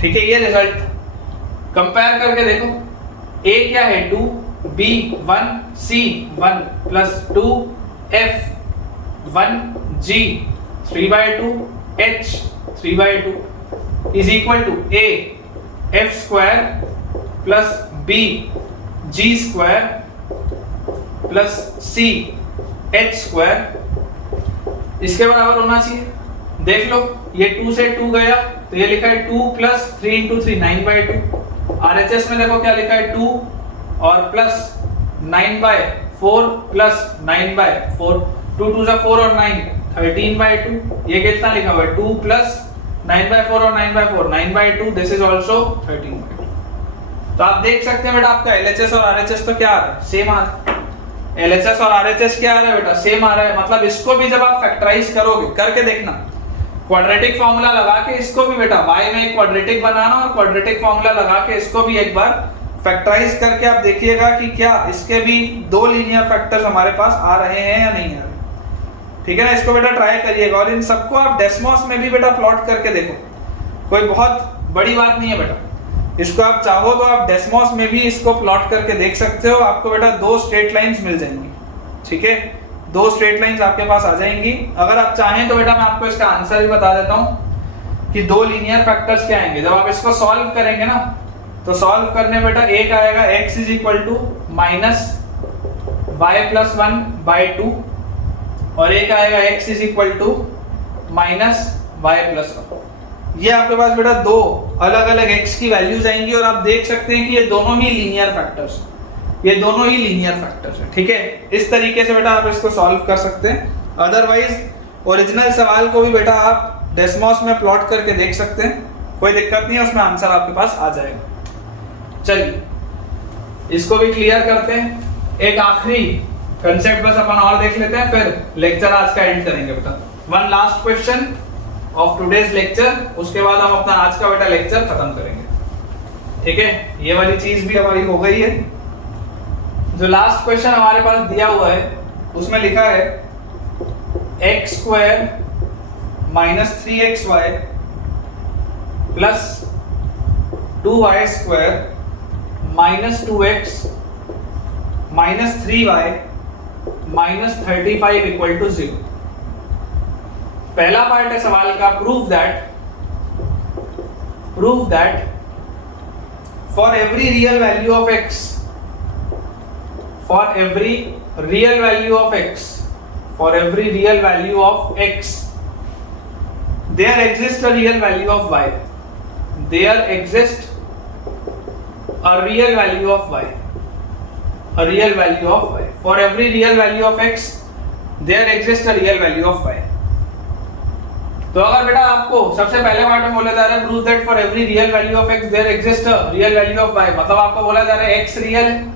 ठीक है, ये रिजल्ट कंपेयर करके देखो। a क्या है 2, b 1, c 1 plus 2 f 1 g 3/2 h 3/2 is equal to a f square plus b g square plus c h square इसके बराबर होना चाहिए। देख लो ये 2 से 2 गया तो ये लिखा है 2 प्लस 3 into 3 9/2। RHS में देखो क्या लिखा है 2 और प्लस 9/4 प्लस 9/4 2 2 जा 4 और 9 13/2। ये कितना लिखा हुआ है 2 प्लस 9/4 और 9/4 9/2 दिस इज आल्सो 13/2। तो आप देख सकते हैं बेटा आपका LHS और RHS तो क्या आ रहा है? सेम आ रहा है। LHS और RHS क्या आ रहा है बेटा? सेम आ रहा है। मतलब इसको भी जब आप फैक्टराइज करोगे, करके देखना, क्वाड्रेटिक फार्मूला लगा के इसको भी बेटा y में एक क्वाड्रेटिक बनाना और क्वाड्रेटिक फार्मूला लगा के इसको भी एक बार फैक्टराइज करके आप देखिएगा कि क्या इसके भी दो लीनियर फैक्टर्स हमारे पास आ रहे हैं या नहीं आ रहे। ठीक है ना, इसको बेटा ट्राई करिएगा और इन सबको आप डेसिमल्स में भी बेटा प्लॉट करके देखो, कोई बहुत बड़ी बात नहीं है बेटा। इसको आप चाहो तो आप डेसिमल्स में भी इसको प्लॉट करके देख सकते हो, आपको बेटा दो स्ट्रेट लाइंस मिल जाएंगी। ठीक है, दो स्ट्रेट लाइंस आपके पास आ जाएंगी। अगर आप चाहें तो बेटा मैं आपको इसका आंसर भी बता देता हूं कि दो लीनियर फैक्टर्स क्या आएंगे। जब आप इसको सॉल्व करेंगे ना तो सॉल्व करने बेटा एक आएगा x is equal to minus y plus 1/2 और एक आएगा x is equal to minus y plus 1। ये आपके पास बेटा दो अलग अलग x की वैल्यूज आएंगी और आप देख सकते हैं कि ये दोनों ही लीनियर फैक्टर्स, ये दोनों ही लीनियर फैक्टर्स है। ठीक है, इस तरीके से बेटा आप इसको सॉल्व कर सकते हैं। अदरवाइज ओरिजिनल सवाल को भी बेटा आप डेसिमल्स में प्लॉट करके देख सकते हैं, कोई दिक्कत नहीं है, उसमें आंसर आपके पास आ जाएगा। चलिए इसको भी क्लियर करते हैं। एक आखिरी कंसेप्ट बस अपन और देख लेते हैं, फिर लेक्चर आज का एंड करेंगे बेटा। One last question of today's lecture, उसके बाद हम अपना आज का बेटा लेक्चर खत्म करेंगे। ठीक है, ये वाली चीज भी हमारी हो गई है। जो लास्ट क्वेश्चन हमारे पास दिया हुआ है उसमें लिखा है x square minus 3xy plus 2y square minus 2x minus 3y minus 35 equal to 0। पहला पार्ट है सवाल का, prove that for every real value of x, for every real value of x, there exists a real value of y, there exists a real value of y, for every real value of x there exists a real value of y। तो अगर बेटा आपको सबसे पहले part में बोला जा रहा है prove that for every real value of x there exist a real value of y, मतलब आपको बोला जा रहा है x रियल है।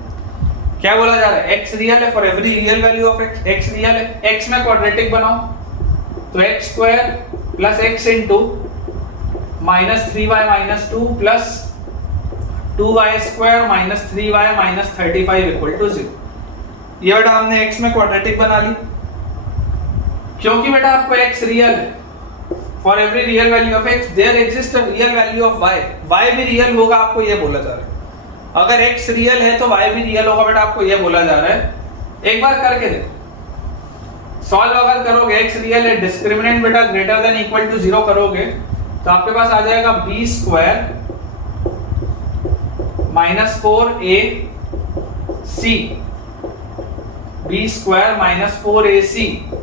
क्या बोला जा रहा है? x रियल है for every real value of x real है। x में क्वाड्रेटिक बनाओ तो x square plus x into minus 3y minus 2 plus 2y square minus 3y minus 35 equal to 0। ये बेटा हमने x में क्वाड्रेटिक बना ली क्योंकि बेटा आपको x रियल है। For every real value of x there exist a real value of y भी रियल होगा, आपको ये बोला जा रहा है। अगर x रियल है तो y भी रियल होगा बेटा, आपको ये बोला जा रहा है। एक बार करके देखो, सॉल्व अगर करोगे x रियल है, डिस्क्रिमिनेंट बेटा ग्रेटर देन इक्वल टू 0 करोगे तो आपके पास आ जाएगा b square minus 4ac, b square minus 4ac,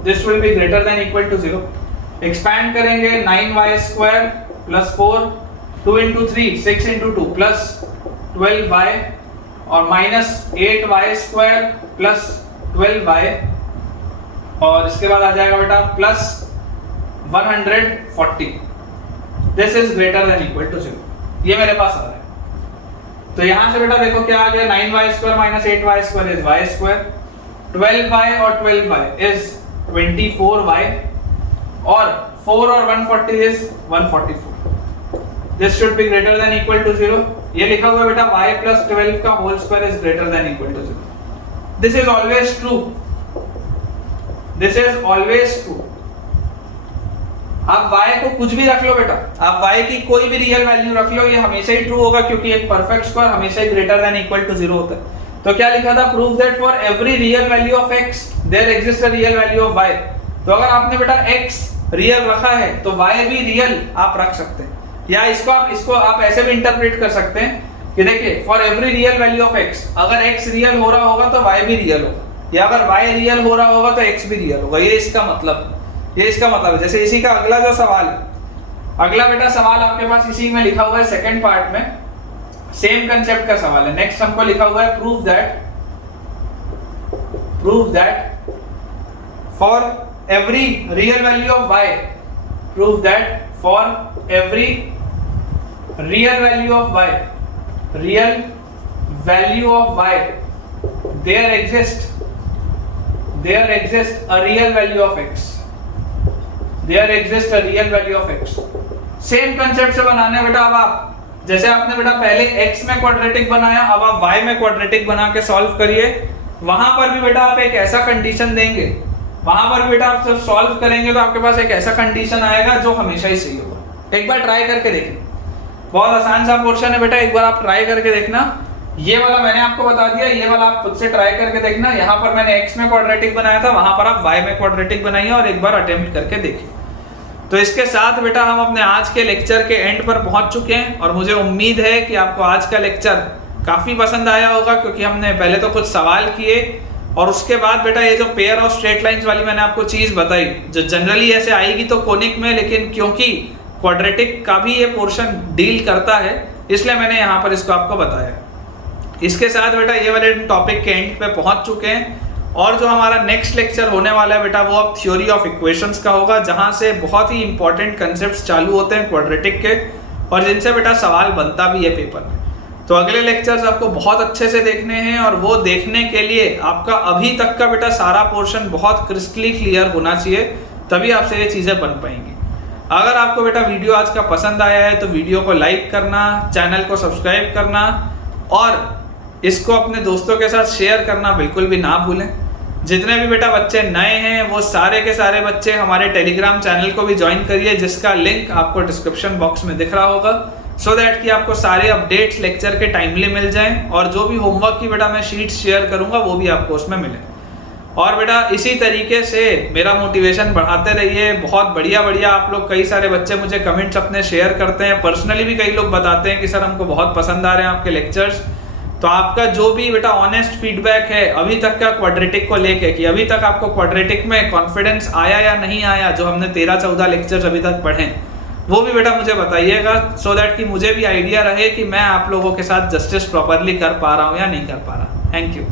this will be greater than equal to 0। Expand करेंगे 9y square plus 4 2 into 3 6 into 2 plus 12y और minus 8y square plus 12y और इसके बाद आ जाएगा बेटा plus 140। This is greater than equal to 0। ये मेरे पास आ रहा है। तो यहां से बेटा देखो क्या आ गया, 9y square minus 8y square is y square, 12y और 12y इज 24y और 4 और 140 is 144। This should be greater than equal to 0। ये लिखा हुआ है बेटा y प्लस 12 का whole square is greater than equal to 0। This is always true, this is always true. आप y को कुछ भी रख लो बेटा, आप y की कोई भी रियल वैल्यू रख लो, ये हमेशा ही ट्रू होगा क्योंकि एक परफेक्ट स्क्वायर हमेशा ही ग्रेटर देन इक्वल टू 0 होता है। तो क्या लिखा था, prove that for every real value of x there exist a real value of y। तो अगर आपने बेटा x रियल रखा है तो y भी रियल आप रख सकते हैं, या इसको आप ऐसे भी इंटरप्रेट कर सकते हैं कि देखिए for every real value of x, अगर x रियल हो रहा होगा तो y भी रियल होगा, या अगर y रियल हो रहा होगा तो x भी रियल होगा। ये इसका मतलब है। जैसे इसी का अगला जो सवाल है, अगला बेटा सवाल आपके पास इसी में लिखा हुआ है सेकंड पार्ट में, सेम कंसेप्ट का सवाल है। नेक्स्ट हमको लिखा हुआ है prove that for every real value of y, prove that for every real value of y there exists a real value of x, there exists a real value of x। Same concept से बनाना है बेटा। अब आप जैसे आपने बेटा पहले x में क्वाड्रेटिक बनाया, अब आप y में क्वाड्रेटिक बना के सॉल्व करिए। वहां पर भी बेटा आप एक ऐसा कंडीशन देंगे, वहां पर बेटा आप जब सॉल्व करेंगे तो आपके पास एक ऐसा कंडीशन आएगा जो हमेशा ही सही होगा। एक बार ट्राई करके देखिए, बहुत आसान सा पोर्शन है बेटा, एक बार आप ट्राई करके देखना। ये वाला मैंने आपको बता दिया, ये वाला आप खुद से ट्राई करके देखना। यहाँ पर मैंने x में क्वाड्रेटिक बनाया था, वहां पर आप y में क्वाड्रेटिक बनाइए और एक बार अटेम्प्ट करके देखिए। तो इसके साथ बेटा हम अपने आज के लेक्चर के एंड पर पहुंच चुके हैं और मुझे उम्मीद है कि आपको आज का लेक्चर काफी पसंद आया होगा, क्योंकि हमने पहले तो कुछ सवाल किए और उसके बाद बेटा ये जो पेयर ऑफ स्ट्रेट लाइंस वाली मैंने आपको चीज बताई, जो जनरली ऐसे आएगी तो कोनिक में, लेकिन क्योंकि क्वाड्रेटिक का भी ये पोर्शन डील करता है इसलिए मैंने यहाँ पर इसको आपको बताया। इसके साथ बेटा ये वाले टॉपिक के एंड पे पहुंच चुके हैं और जो हमारा नेक्स्ट लेक्चर होने वाला है बेटा वो अब थ्योरी ऑफ इक्वेशंस का होगा, जहां से बहुत ही इंपॉर्टेंट कंसेप्ट्स चालू होते हैं क्वाड्रेटिक के और जिनसे बेटा सवाल बनता भी है पेपर में। तो अगले लेक्चर्स आपको बहुत अच्छे से देखने हैं और वो देखने के लिए आपका अभी तक का बेटा सारा पोर्शन बहुत क्रिस्टली क्लियर होना चाहिए, तभी आपसे ये चीज़ें बन पाएंगी। अगर आपको बेटा वीडियो आज का पसंद आया है तो वीडियो को लाइक करना, चैनल को सब्सक्राइब करना और इसको अपने दोस्तों के साथ शेयर करना बिल्कुल भी ना भूलें। जितने भी बेटा बच्चे नए हैं वो सारे के सारे बच्चे हमारे टेलीग्राम चैनल को भी ज्वाइन करिए, जिसका लिंक आपको डिस्क्रिप्शन बॉक्स में दिख रहा होगा, सो दैट कि आपको सारे अपडेट्स लेक्चर के टाइमली मिल जाएं और जो भी होमवर्क की बेटा मैं शीट्स शेयर करूंगा वो भी आपको उसमें मिले। और बेटा इसी तरीके से मेरा मोटिवेशन बढ़ाते रहिए। बहुत बढ़िया आप लोग, कई सारे बच्चे मुझे कमेंट्स अपने शेयर करते हैं, पर्सनली भी कई लोग बताते हैं कि सर हमको बहुत पसंद आ रहे हैं आपके लेक्चर्स। तो आपका जो भी बेटा ऑनेस्ट फीडबैक है अभी तक का क्वाड्रेटिक को लेके, कि अभी तक आपको क्वाड्रेटिक में कॉन्फिडेंस आया या नहीं आया, जो हमने 13-14 लेक्चर्स अभी तक पढ़े, वो भी बेटा मुझे बताइएगा, सो दैट कि मुझे भी आइडिया रहे कि मैं आप लोगों के साथ जस्टिस प्रॉपरली कर पा रहा हूँ या नहीं कर पा रहा। Thank you.